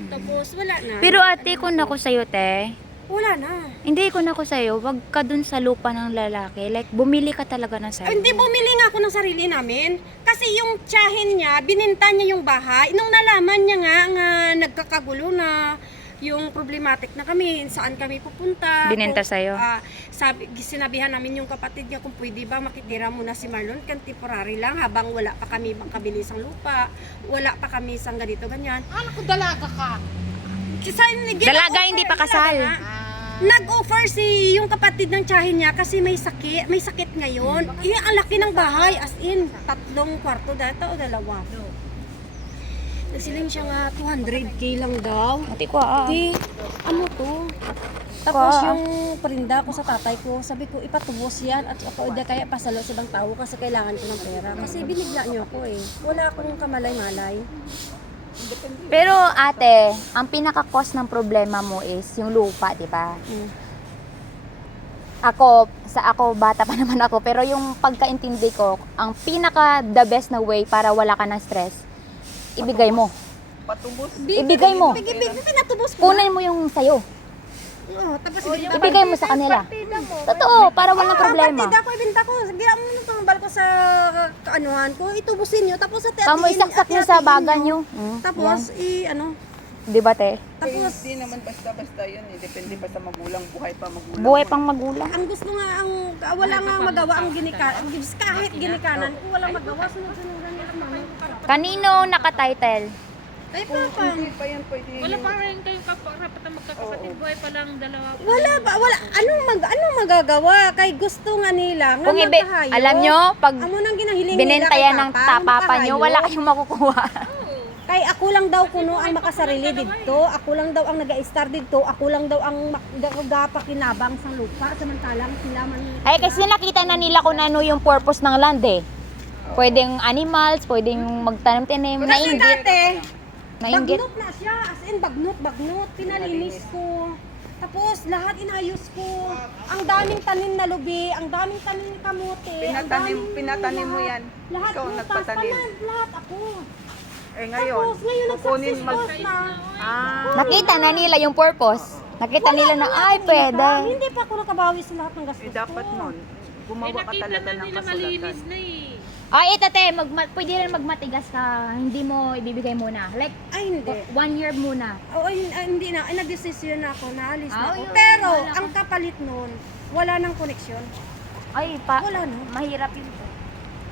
Tapos, wala na. Pero ate, kung ako sa'yo, te, Wala na. hindi ko na ako sa'yo, wag ka dun sa lupa ng lalaki. Like, bumili ka talaga ng sarili. Hindi, bumili nga ako ng sarili namin. Kasi yung tiyahin niya, bininta niya yung bahay. Nung nalaman niya nga nagkakagulo na yung problematic na kami, saan kami pupunta. Binenta Kung, sa'yo? sinabihan namin yung kapatid niya kung pwede ba makitira muna si Marlon kan temporary lang habang wala pa kami bang kabilisang lupa, wala pa kami sang ganito ganyan. Alam ko dalaga ka. Dalaga, hindi pa kasal. Nag-offer yung kapatid ng tiyahin niya kasi may sakit ngayon. Ang laki ng bahay, as in, 3 kwarto data o 2. Nagsiling siya nga 200k lang daw. Ate ko, Di, ano to? Tapos yung perinda ko sa tatay ko, sabi ko ipatubos yan at ako hindi kaya pasalo sa ibang tao kasi kailangan ko ng pera. Kasi binigla niyo ako eh. Wala akong kamalay-malay. Pero ate, ang pinaka-cause ng problema mo is yung lupa, di ba? Ako bata pa naman ako, pero yung pagkaintindi ko, ang pinaka the best na way para wala ka ng stress, ibigay mo. Patubos. Ibigay mo. Pinatubos ko. Kunin mo yung sayo. Oo, tapos Ibigay mo sa kanila. Totoo, para walang problema. Partida ko, ibenta ko. Sige, mo nung tumbal ko sa kaanuhan ko, itubusin nyo. Tapos sa Kamu isaksak nyo sa baga nyo. Tapos, Di ba te? tapos, Hindi naman basta-basta yun eh. Depende pa sa magulang. Buhay pa magulang. Buhay pang magulang. ang gusto nga, wala nga magawa ang ginikanan. Kahit ginikanan, kung walang magawa, sunod-sunuran nila ang mga. Kanino naka-title? Ay, papa. Hindi pa yan pwede. Wala pa rin kayong karapatan magkakapatid. Buhay pa lang dalawa. Wala. Anong magagawa? Kay gusto nga nila. Nga Kung magkahayo. alam nyo, pag Amo nang ginahiling binenta nila kay yan ng Papa, papa nyo, magkahayo. wala kayong makukuha. Kay ako lang daw kuno ang makasarili dito. Ako lang daw ang nag-a-star dito. Ako lang daw ang gapakinabang sa lupa. Samantalang sila man. Ay, kasi nakita na nila kung ano yung purpose ng land eh. Pwedeng animals, pwedeng magtanim-tanim, Kasi nainggit. dati, Nainggit. bagnot na siya. As in, bagnot. Pinalinis ko. Tapos, lahat inayos ko. Ang daming tanim na lubi, ang daming tanim na kamote. Pinatanim mo yan. Lahat Ikaw butas, nagpatanim. lahat ako. Eh ngayon, Tapos, ngayon kukunin nag-success na. Nakita na nila yung purpose. Nakita nila na, ay, pwede. Hindi pa ako nakabawi sa lahat ng gastos eh dapat ko. nun, gumawa ka Nakita talaga na ng nila kasulatan. malinis na eh. Ay, ito te, pwede rin magmatigas ka, hindi mo ibibigay muna. Like, Ay, hindi. 1 year muna. Oo, hindi na. Ay, nag-decision na ako, naalis na ako. yun. Pero, Wala ang kapalit nun, wala nang koneksyon. Ay, Wala na. mahirap yun.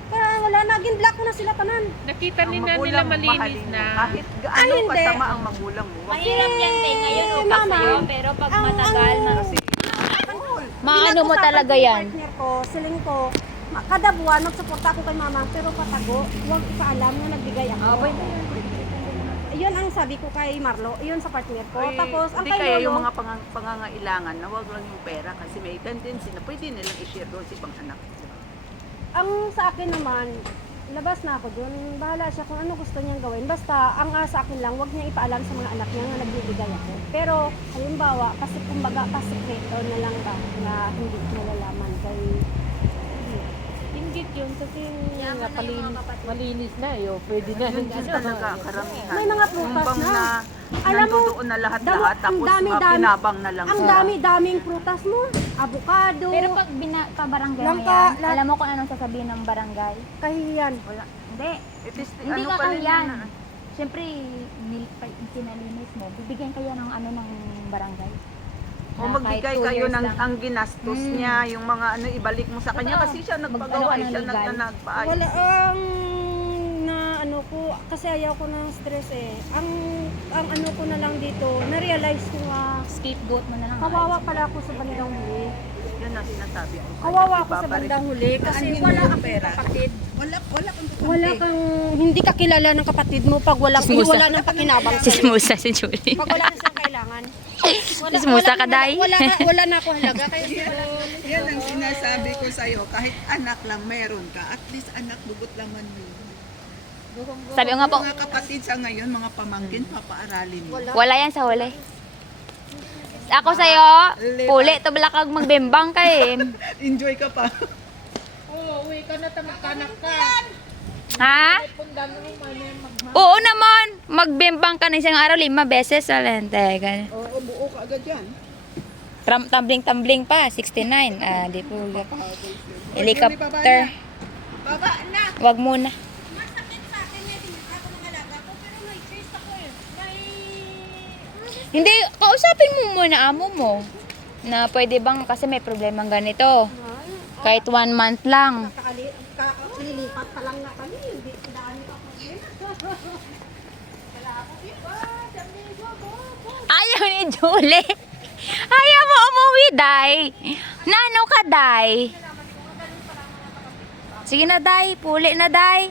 Parang wala na, ginblock ko na sila tanan. Nakita Ang nila magulang mo, malinis mahalin mo. na. Kahit Ay, gaano hindi. kasama ang magulang mo. Mahirap yan, te. Ngayon, Eh, okay mama, sa'yo, pero pag ang- matagal na, Kasi maano mo Pinag-usapan talaga ko yung yan. Partner ko, siling ko, kada buwan, magsuporta ako kay mama, pero patago, huwag ipaalam na nagbigay ako. Yun ang sabi ko kay Marlo, yun sa partner ko. Ay, Tapos, ang hindi kay kaya Lolo, yung mga pangangailangan na wag lang yung pera kasi may tendency na pwede nilang i-share doon sa ibang anak. ang sa akin naman, labas na ako dun. Bahala siya kung ano gusto niyang gawin. Basta, ang sa akin lang, wag niya ipaalam sa mga anak niya na nagbibigay ako. Pero, halimbawa, kasi kumbaga, pasikreto na lang ba, na hindi nalalaman. Kay, Inggit yun kasi Yaman na yung mga kapatid. malinis na eh. Pwede na. Yun din talaga, karamihan. may mga prutas Kumbang na. na, Alam mo, nandoon na lahat-lahat, ang tapos dami-dami- pinabang na lang Ang sa... dami-daming prutas mo. Avocado. Pero pag pa-barangay mo Langka, yan, alam mo kung anong sasabihin ng barangay? kahihiyan. Wala. Hindi. It is, Hindi ano ka pala yun kahiyan. na- Siyempre, sinalinis mo, bibigyan kaya ng ano ng barangay. O Na magbigay kahit 2 kayo years ng lang. ang ginastos niya, yung mga ano, ibalik mo sa kanya Totoo. kasi siya Mag-ano nagpagawa, ka ng siya legal. nagpaayos. Wala na ano ko kasi ayaw ko ng stress eh. Ang ano ko na lang dito, na-realize ko nga Scapegoat mo na lang. kawawa pala ako sa bandang huli. Yan ang sinasabi ko. Kawawa ako sa Babalik. bandang huli kasi Ano wala yung akong pera? kapatid. Wala kang Wala kang hindi ka kilala ng kapatid mo pag Chismosa. wala nang pakinabang sa'yo. Sismusa si Julie. Pag wala na siyang kailangan. Chismosa ka, Day. Wala na ako halaga kaya Yan ang sinasabi ko sa'yo, kahit anak lang meron ka, at least anak dugot laman mo. Sabi ko nga po, Mga kapatid sa ngayon, mga pamangkin, papaaralin mo. wala yan sa huli. Ako sa'yo, puli, to kag magbimbang ka eh. Enjoy ka pa. Oo, uwi ka na tamag-kanak ka. Ha? Pundan mo naman yan, Oo naman, magbimbang ka na isang araw 5 beses. Walente, ganyan. Oo, buo ka agad yan. Tumbling pa, 69. Ah, di po. Helicopter. Baba na! Wag muna. Hindi, kausapin mo muna amo mo. Na pwede bang, kasi may problemang ganito. Kahit 1 month lang. Kalilipat pa lang na kami. Hindi daan pa ako. Ayaw ni Julie. Ayaw mo umuwi, Day. Nano ka, Day? Sige na, Day. Puli na, Day.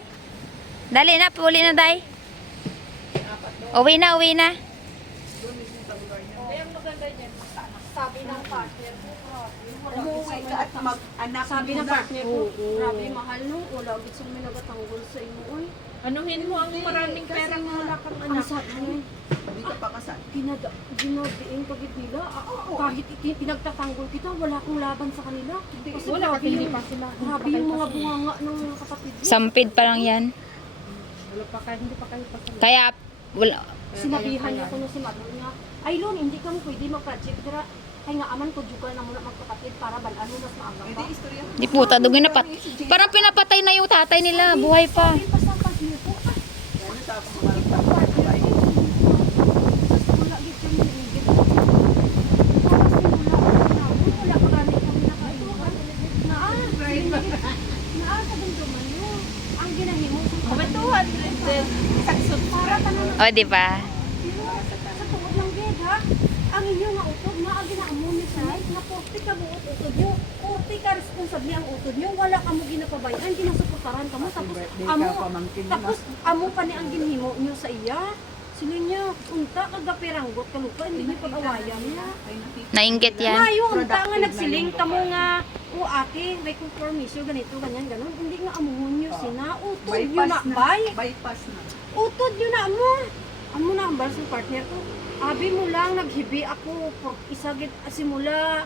Dali na, puli na, Day. Uwi na, uwi na. Sabi ng partner ko, Umuwi ka at mag-anak sabi ng muna. partner ko, grabe mahal no, wala gid sung minagatanggol sa imo oy. Anuhin mo ang maraming pera nga wala kang Ang anak. sabi niya, Hindi ka pa kasal. ginadiin ka gid nila. Kahit pinagtatanggol kita, wala akong laban sa kanila. Kasi Wala grabe kasi hindi yung, pa sila. grabe yung mga bunganga ng mga kapatid niya. Sampid pa lang yan. Wala pa kayo, hindi pa kayo pasal. Kaya, wala. Sinabihan niya ko no si Madon niya, ay Lon, hindi ka mo pwede mag-project dira. Kay nga aman ko juga na muna magkapatid para balano mas maaga pa. Istorya. Di puta, dugin na pat. Parang pinapatay na yung tatay nila. Buhay pa. Ay, basta pag niyo po, ay, Ano sa mga kapatid? wala gid kami niligid. Tapos wala pa gani kami nakaituhan. Naa sa dumduman mo. Ang ginahimo ko. Kawentuhan din. Saksot. Para tanan O, di ba? pero sa tuod lang gid ha. Ang inyo nga utod nga ang ginaamo ni Sai, nga 40 ka buot utod nyo. 40 ka responsable ang utod nyo. Wala ka mo ginapabayan, ginasuportaran ka mo. Tapos amo, tapos amo pa ni ang ginhimo nyo sa iya. Sila niya, unta kagapiranggot ka lupa, hindi niyo pag-awayan niya. Nainggit yan. Ngayon, unta nga nagsiling ka mo nga, o ate, may conformisyo, ganito, ganyan, ganon. Hindi nga amuhon nyo sina. Utod nyo na, bay. Bypass na. Utod yun na mo. Amo na ang balas ng partner ko. Abi mo lang, naghibi ako. Isagit simula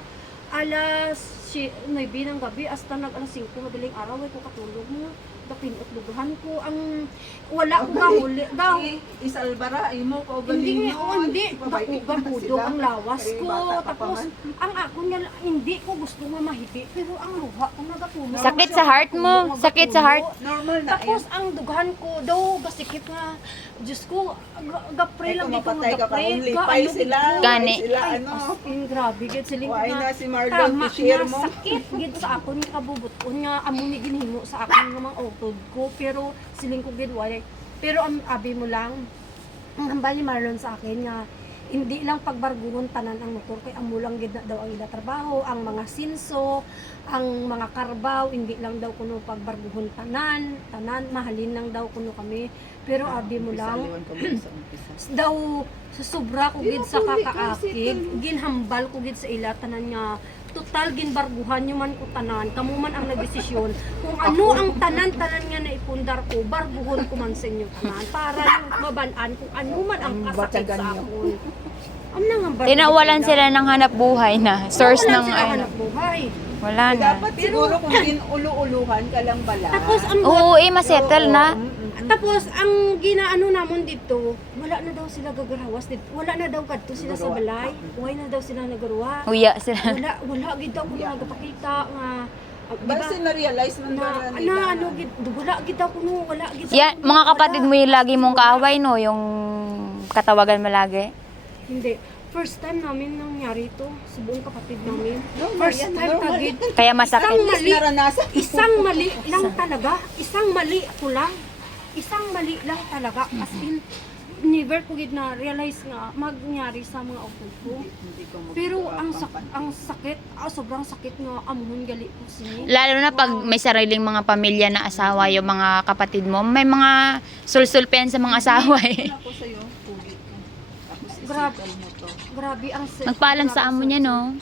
alas 9 ng gabi hasta nag alas 5 madaling araw ay ko katulog mo. Dapinot lugahan ko ang wala ko gahuli. Isalbara, imo ko Hindi galing nga, hindi. Dakugang budog ang lawas ko. Tapos, ang ako nga, hindi ko gusto nga mahibi. Pero ang luha ko nagapuno. Sakit sa heart mo. Sakit sa heart. Normal na. Tapos ang dughan ko daw gasikip nga Diyos ko gapre lang Kung dito mapatay ka pa, gapre only pay sila. Gani. Pay sila, ay ano. as in grabe gid siling Why na si Marlon tama i-share nga, mo? sakit gid sa ako ni kabubot ko nga amo ni ginhimo sa akin nga mga utod ko pero siling ko gid wala pero ang abi mo lang ang hambal ni Marlon sa akin nga hindi lang pagbarguhon tanan ang motor kay amo lang gid na daw ang ila trabaho ang mga sinso ang mga karbaw hindi lang daw kuno pagbarguhon tanan mahalin lang daw kuno kami pero abi mo lang Saliwan ko muna sa umpisa. daw sa sobra ko gid sa kakaakig ginhambal ko gid sa ila tanan nga total ginbarguhan nyo man ko tanan, kamo man ang nagdesisyon kung ano ang tanan-tanan nga na ipundar ko, barguhon ko man sa inyo tanan para lang mabalaan kung ano man ang kasakit sa akon. Am na nga barguhon. Tinawalan sila ng hanap buhay na. Source Wala ng sila ano. hanap buhay. Wala na. Dapat siguro kung ulu-uluhan ka lang bala. Tapos ang Oo, masettle na. Tapos ang ginaano namon dito, wala na daw sila gagarawas dito. Wala na daw kadto sila sa balay. Uy na daw sila nagaruwa. Uya sila. Wala gid daw ko nagapakita nga Basta na-realize man ba na nila? ano gid wala gid daw kuno wala gid daw Yan, kuno, mga wala. kapatid mo yung lagi mong kaaway, no? Yung katawagan mo lagi. Hindi. First time namin nangyari ito sa buong kapatid namin. First time kagid. Kaya masakit. Isang mali, Naranasan. isang mali lang talaga. Isang mali ko lang. Isang mali lang talaga. As in, never ko gid na realize nga magyari sa mga upod ko. Pero ang sakit, sobrang sakit nga amuhon gali ko sini. Lalo na pag may sariling mga pamilya na asawa yung mga kapatid mo, may mga sulsulpen sa mga asawa eh. Ako sa'yo, pugi ka. Tapos Grabe. isikal mo to. Grabe ang Magpaalam sa amo niya, no?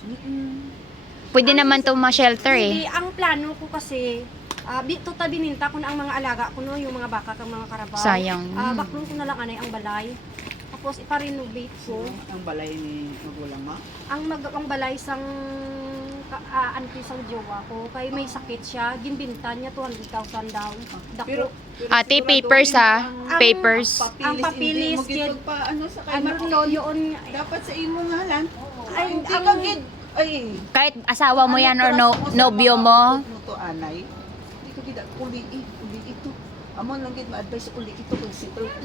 Pwede naman to ma-shelter eh. Hindi, ang plano ko kasi, total bininta ko na ang mga alaga ko, no, yung mga baka kang mga karabaw. Sayang. Baklong ko na lang anay ang balay. Tapos ipa-renovate ko. Ang balay ni magulang mo? Ang balay sang anti sang jowa ko. Kay may sakit siya, ginbinta niya 200,000 daw. Dako. Pero Ate, papers ha? Ang- Papers. Ang papilis, hindi mo gid pa ano sa kay ano Marlon. yun, Dapat sa imo nga lan. Ay, Hindi ang- ka gid. Ay. Kahit asawa mo yan or nobyo mo, to anay. Hindi ka gid uli ito. Amo lang gid ma-advise uli ito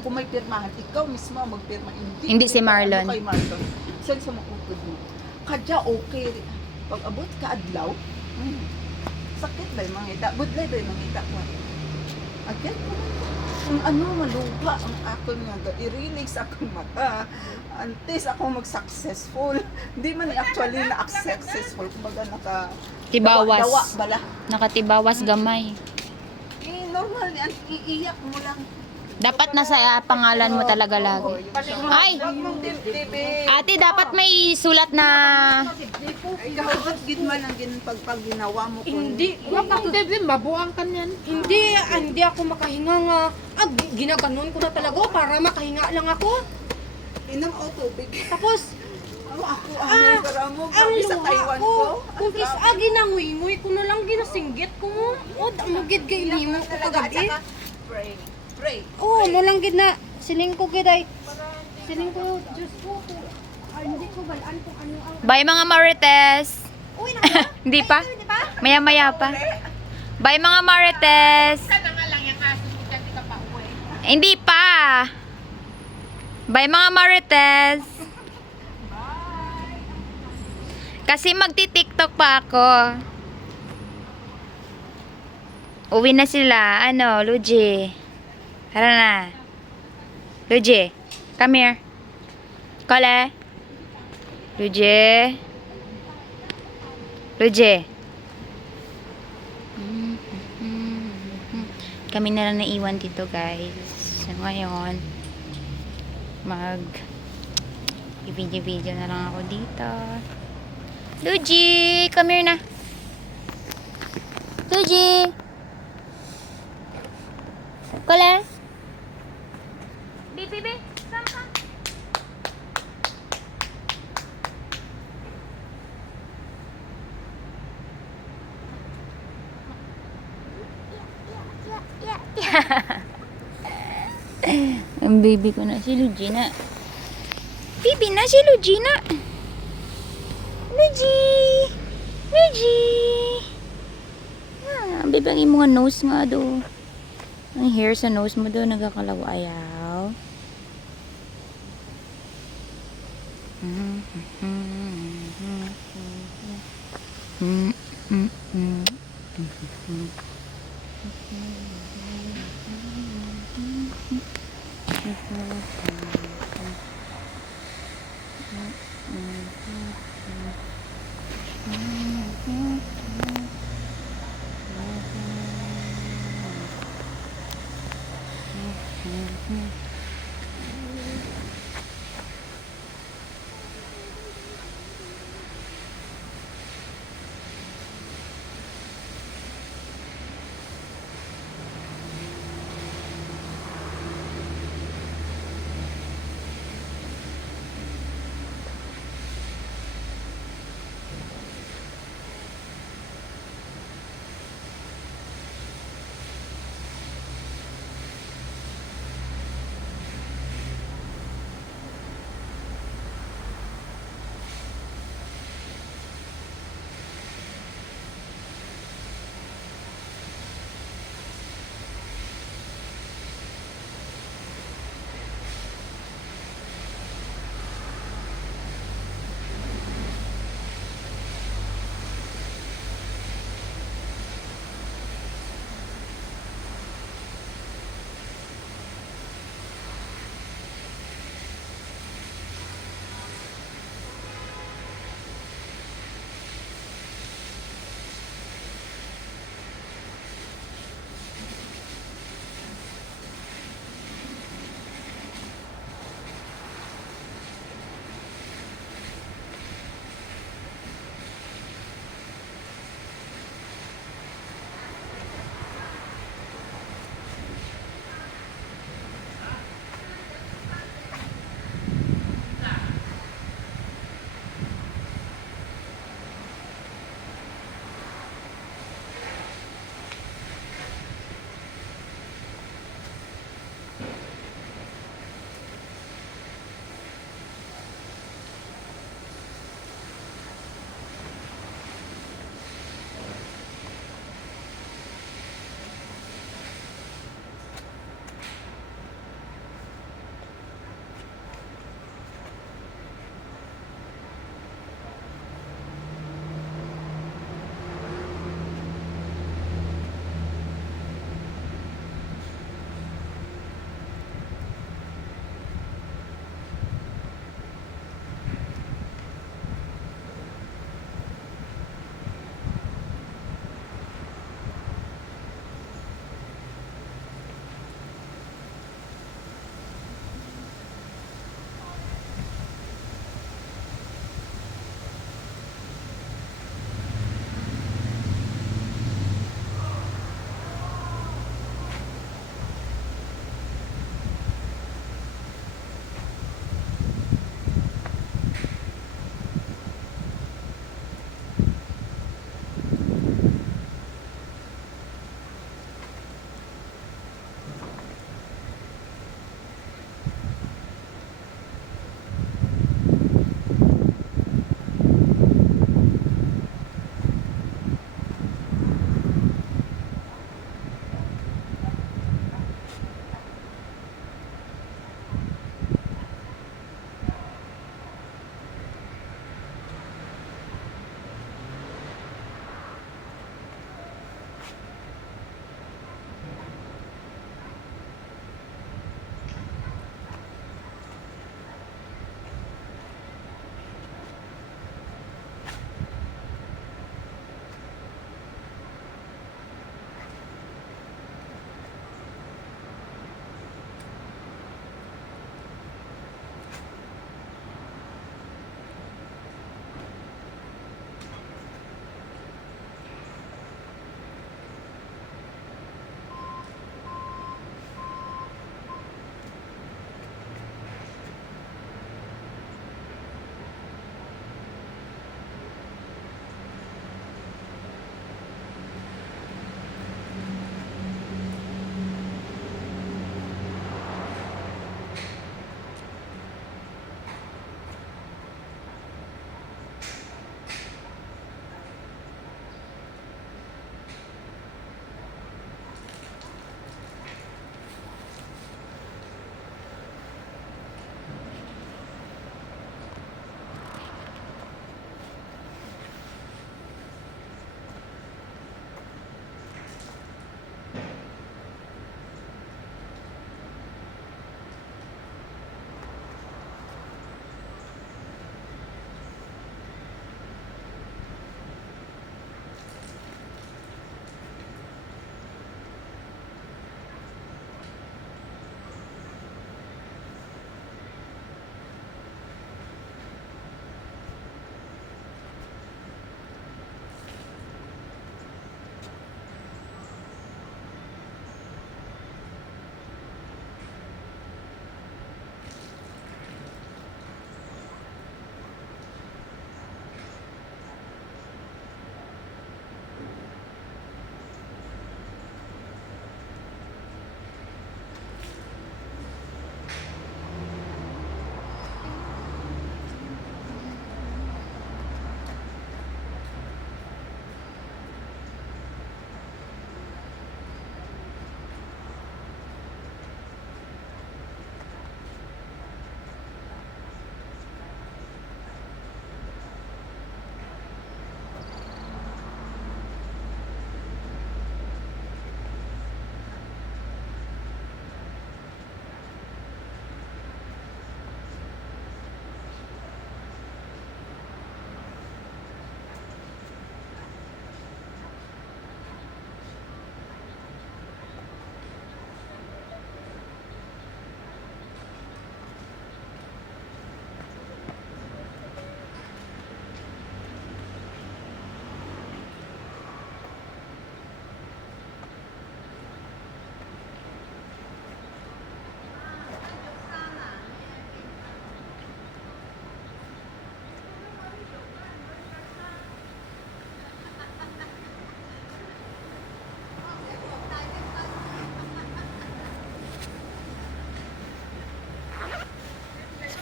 kung may pirmahan ikaw mismo magpirma Hindi si Marlon. Ano kay Marlon. Sen sa makukod mo. Kadya okay. Pag abot ka adlaw. Sakit ba yung mga ita? Budlay ba yung mga ita ko? Agad ko. Kung ano malupa ang akon nga i-relax akong mata. Antes ako mag-successful. Hindi man actually na-successful. Kumbaga dawa tibawas. bala. Nakatibawas gamay. Normal yan. Iiyak mo lang. Dapat nasa pangalan mo talaga lagi. Ay! Huwag mong TV. Ate, dapat may sulat na... Ikaw, ba't gid man ang pag ginawa mo kung... hindi, Huwag kang David, mabuang ka niyan. hindi ako makahinga nga. Ginaganon ko na talaga para makahinga lang ako. Inang o tubig. Tapos, Ako, para mo. ang Grabe sa luha Taiwan ko, ko. kung kis ginanguy-nguy ko na lang ginasinggit ko mo. O, ano gid kay nimo ko kagabi. Pray. Pray. Oo, mo lang gid na siling ko gid ay. Siling ko, Diyos ko. Hindi ko balaan kung ano ang... Bye mga Marites! Uy, Hindi pa? Maya-maya pa. Bye mga Marites! Hindi pa! Bye mga Marites! Kasi magti-TikTok pa ako. Uwi na sila. Ano, Luigi? Tara na. Luigi, come here. Kole. Luigi. Luigi. Kami na lang naiwan dito, guys. So, ngayon, i-video-video na lang ako dito. Luigi, come here na. Luigi. Kole. Bibi, sama ka. Ang baby ko na si Lugina. Baby na si Lugina. Luigi! Luigi! Ang baby ang imong nose nga do. Ang hair sa nose mo do nagakalaw ayaw.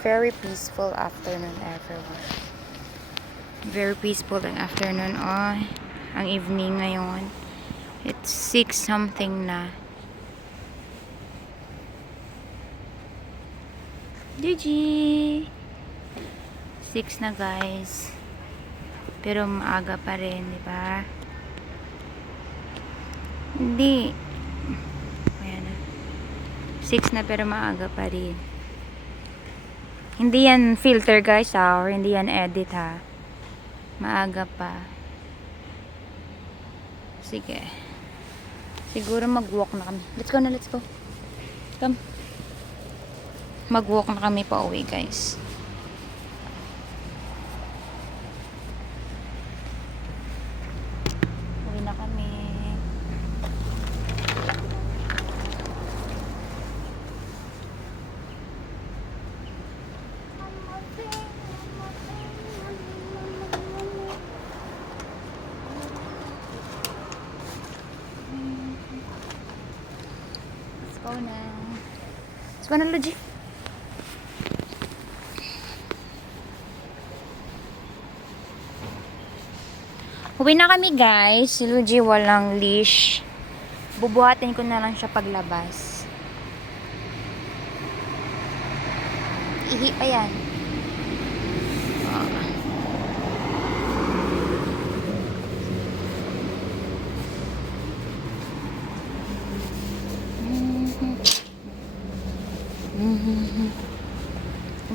very peaceful afternoon everyone. Very peaceful ang afternoon. Oh, ang evening ngayon. It's 6 something na. Gigi! 6 na guys. Pero maaga pa rin, di ba? Hindi. Ayan na. 6 na pero maaga pa rin. Hindi yan filter guys ha, or hindi yan edit ha. Maaga pa. Sige. Siguro mag-walk na kami. Let's go na, let's go. Come. Mag-walk na kami pa uwi guys. Uwi na kami. Let's go na. Let's go na, Luigi. Uwi na kami guys. Si Luigi walang leash. Bubuhatin ko na lang siya paglabas. Ihi pa yan.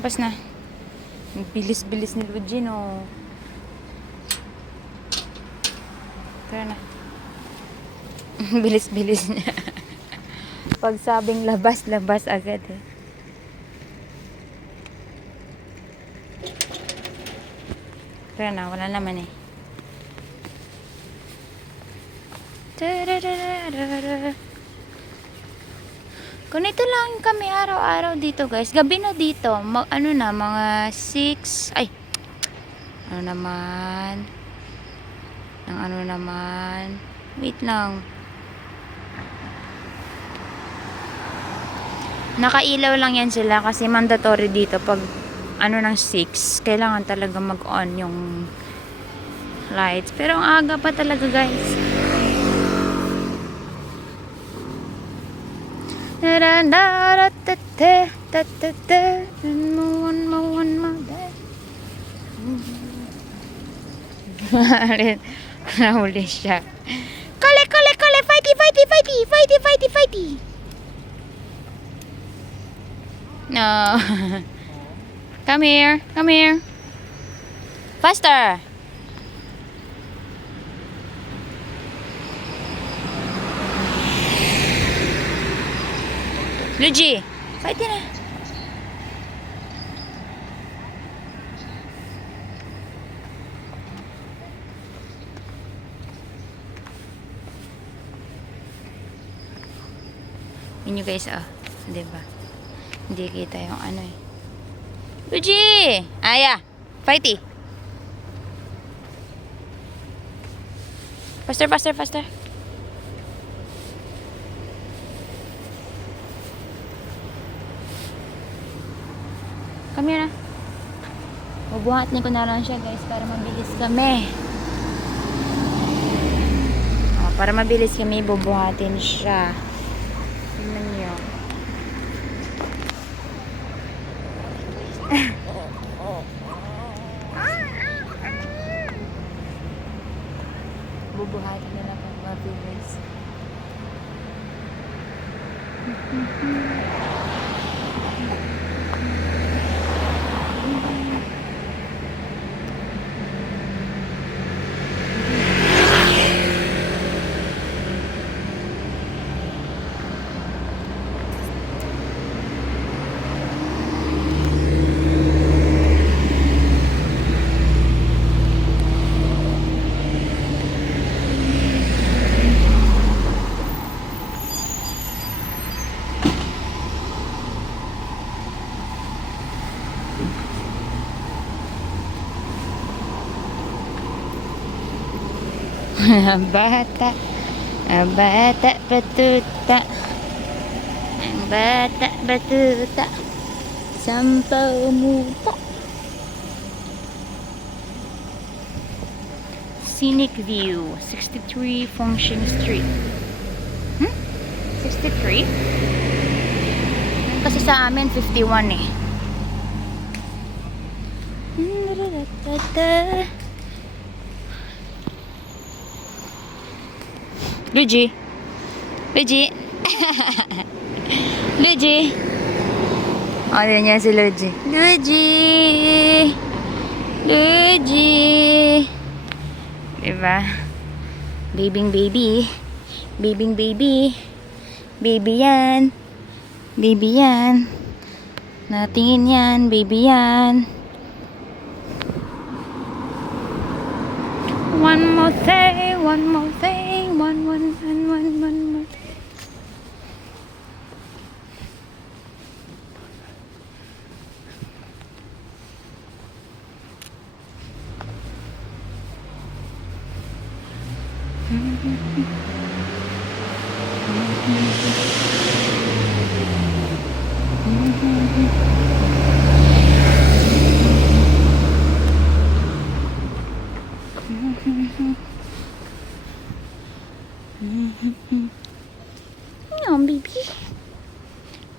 Tapos na. Ang bilis-bilis ni Luigi, no? Tara na. Bilis-bilis niya. Pag sabing labas, labas agad eh. Tara na, wala naman eh. Tarararara. Ganito lang kami araw-araw dito guys. Gabi na dito. Ano na, mga 6. Ay. Ano naman. Ano naman. Wait lang. Nakailaw lang yan sila kasi mandatory dito pag ano ng 6. Kailangan talaga mag-on yung lights. Pero ang aga pa talaga guys. Nahuli siya. Kole, kole, kole, fighty, fighty, fighty, fighty, fighty, fighty. No. Come here, come here. Faster. Luigi, fighty na. Yun yung guys, diba? Hindi kita yung ano eh. Luigi! Aya! Fighty! Faster, faster, faster. Come here na. Bubuhatin ko na lang siya guys para mabilis kami. Para mabilis kami, bubuhatin siya. Tingnan niyo. Bubuhatin na lang pag mabilis. Bata, bata batuta, bata batuta. Santa Muta. Scenic View, 63 Fengsheng Street. 63? Kasi sa amin, 51 eh. Luigi. Luigi. Luigi. Oh, yun niya si Luigi. Luigi. Luigi. Diba? Babing baby. Babing baby. Baby yan. Baby yan. Natingin yan. Baby yan. One more thing. One more thing. One more. No, baby.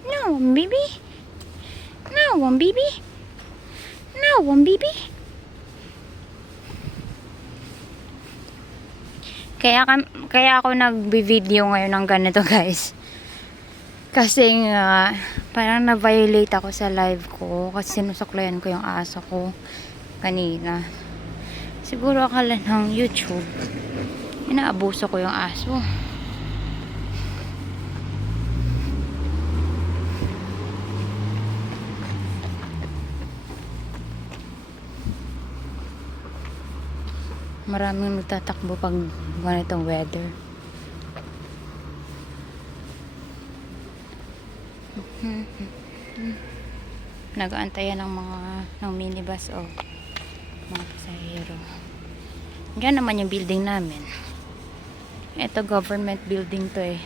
No, baby. No, baby. No, baby. Kaya ako nagbi-video ngayon ng ganito, guys. Kasi parang na-violate ako sa live ko kasi sinusuklayan ko yung aso ko kanina. Siguro akala ng YouTube inaabuso ko yung aso. Maraming nagtatakbo pag ganitong weather. Nag-aantayan ng minibus o mga pasahero. Diyan naman yung building namin. Ito government building to eh.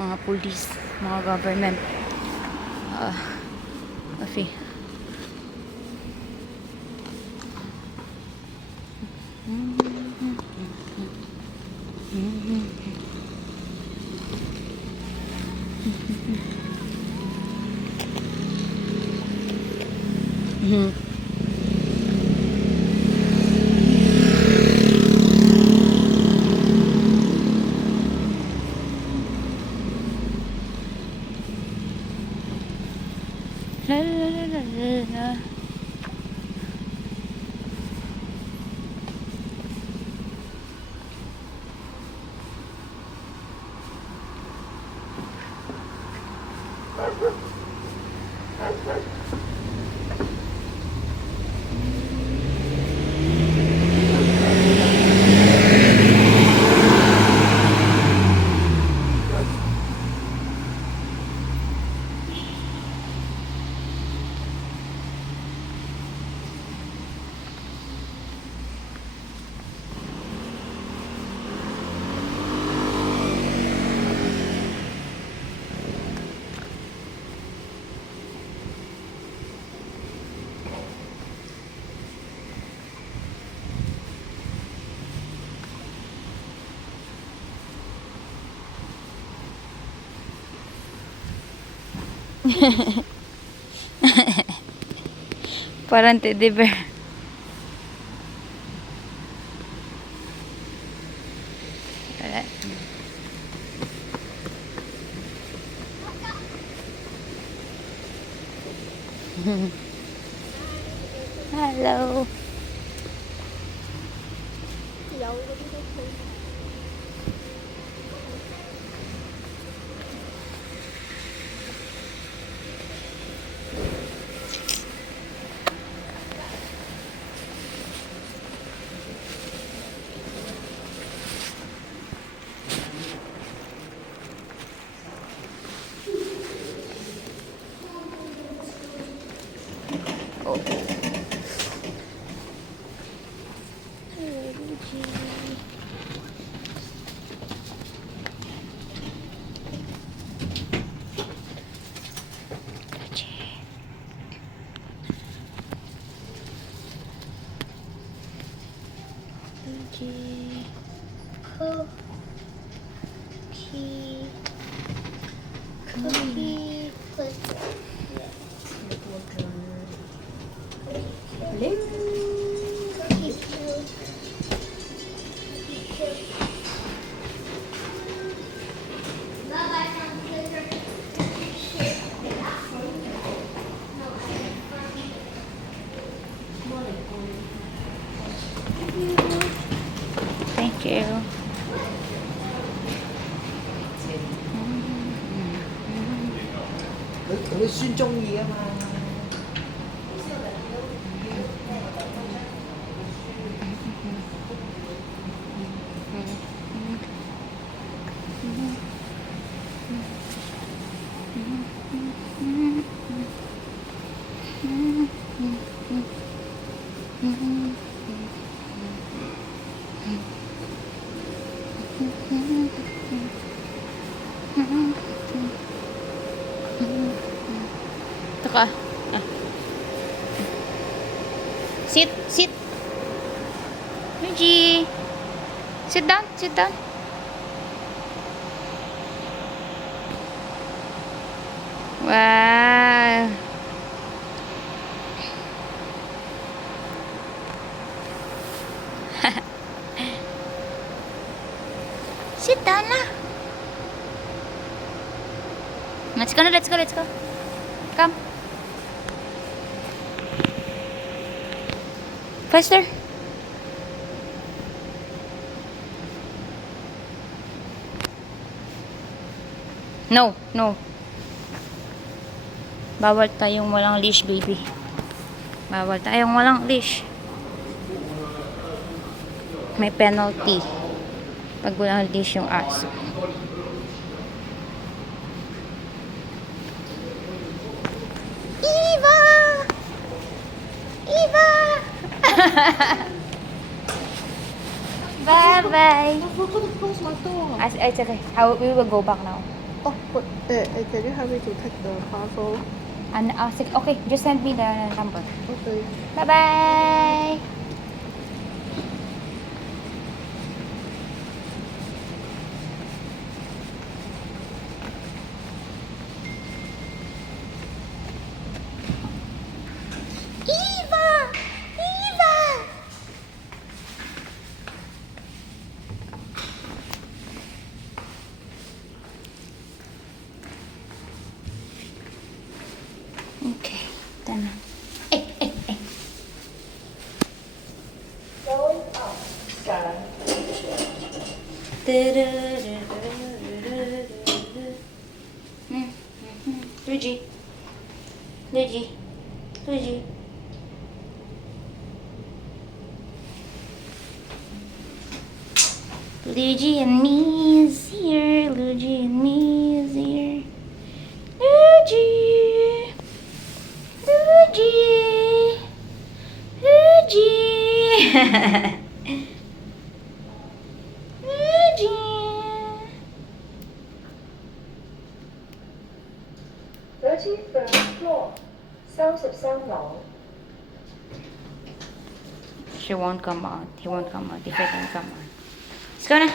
Mga police, mga government La la la la la la. Parang teddy bear. Hello. Cookie. Cookie clicker. Cookie cute. Bye-bye, some clicker. Thank you.佢孫中意啊嘛。Ito ka. Ah. Sit, sit. Luigi. Sit down, sit down. Wow. Sit down na. Let's go na, let's go, let's go. Come. Faster. No, no. Bawal tayong walang leash, baby. Bawal tayong walang leash. May penalty pag walang leash yung aso. Eva! Eva! Bye-bye. It's okay. We will go back now. Oh, but, can you help me to take the parcel? And okay, just send me the number. Okay. Bye-bye. Eva! Eva! Okay, done. Luigi. Luigi. Luigi. Luigi and me is here. Luigi and me is here. Luigi. Luigi. Luigi. Luigi. She won't come out. He won't come out if I don't come out. Let's go na.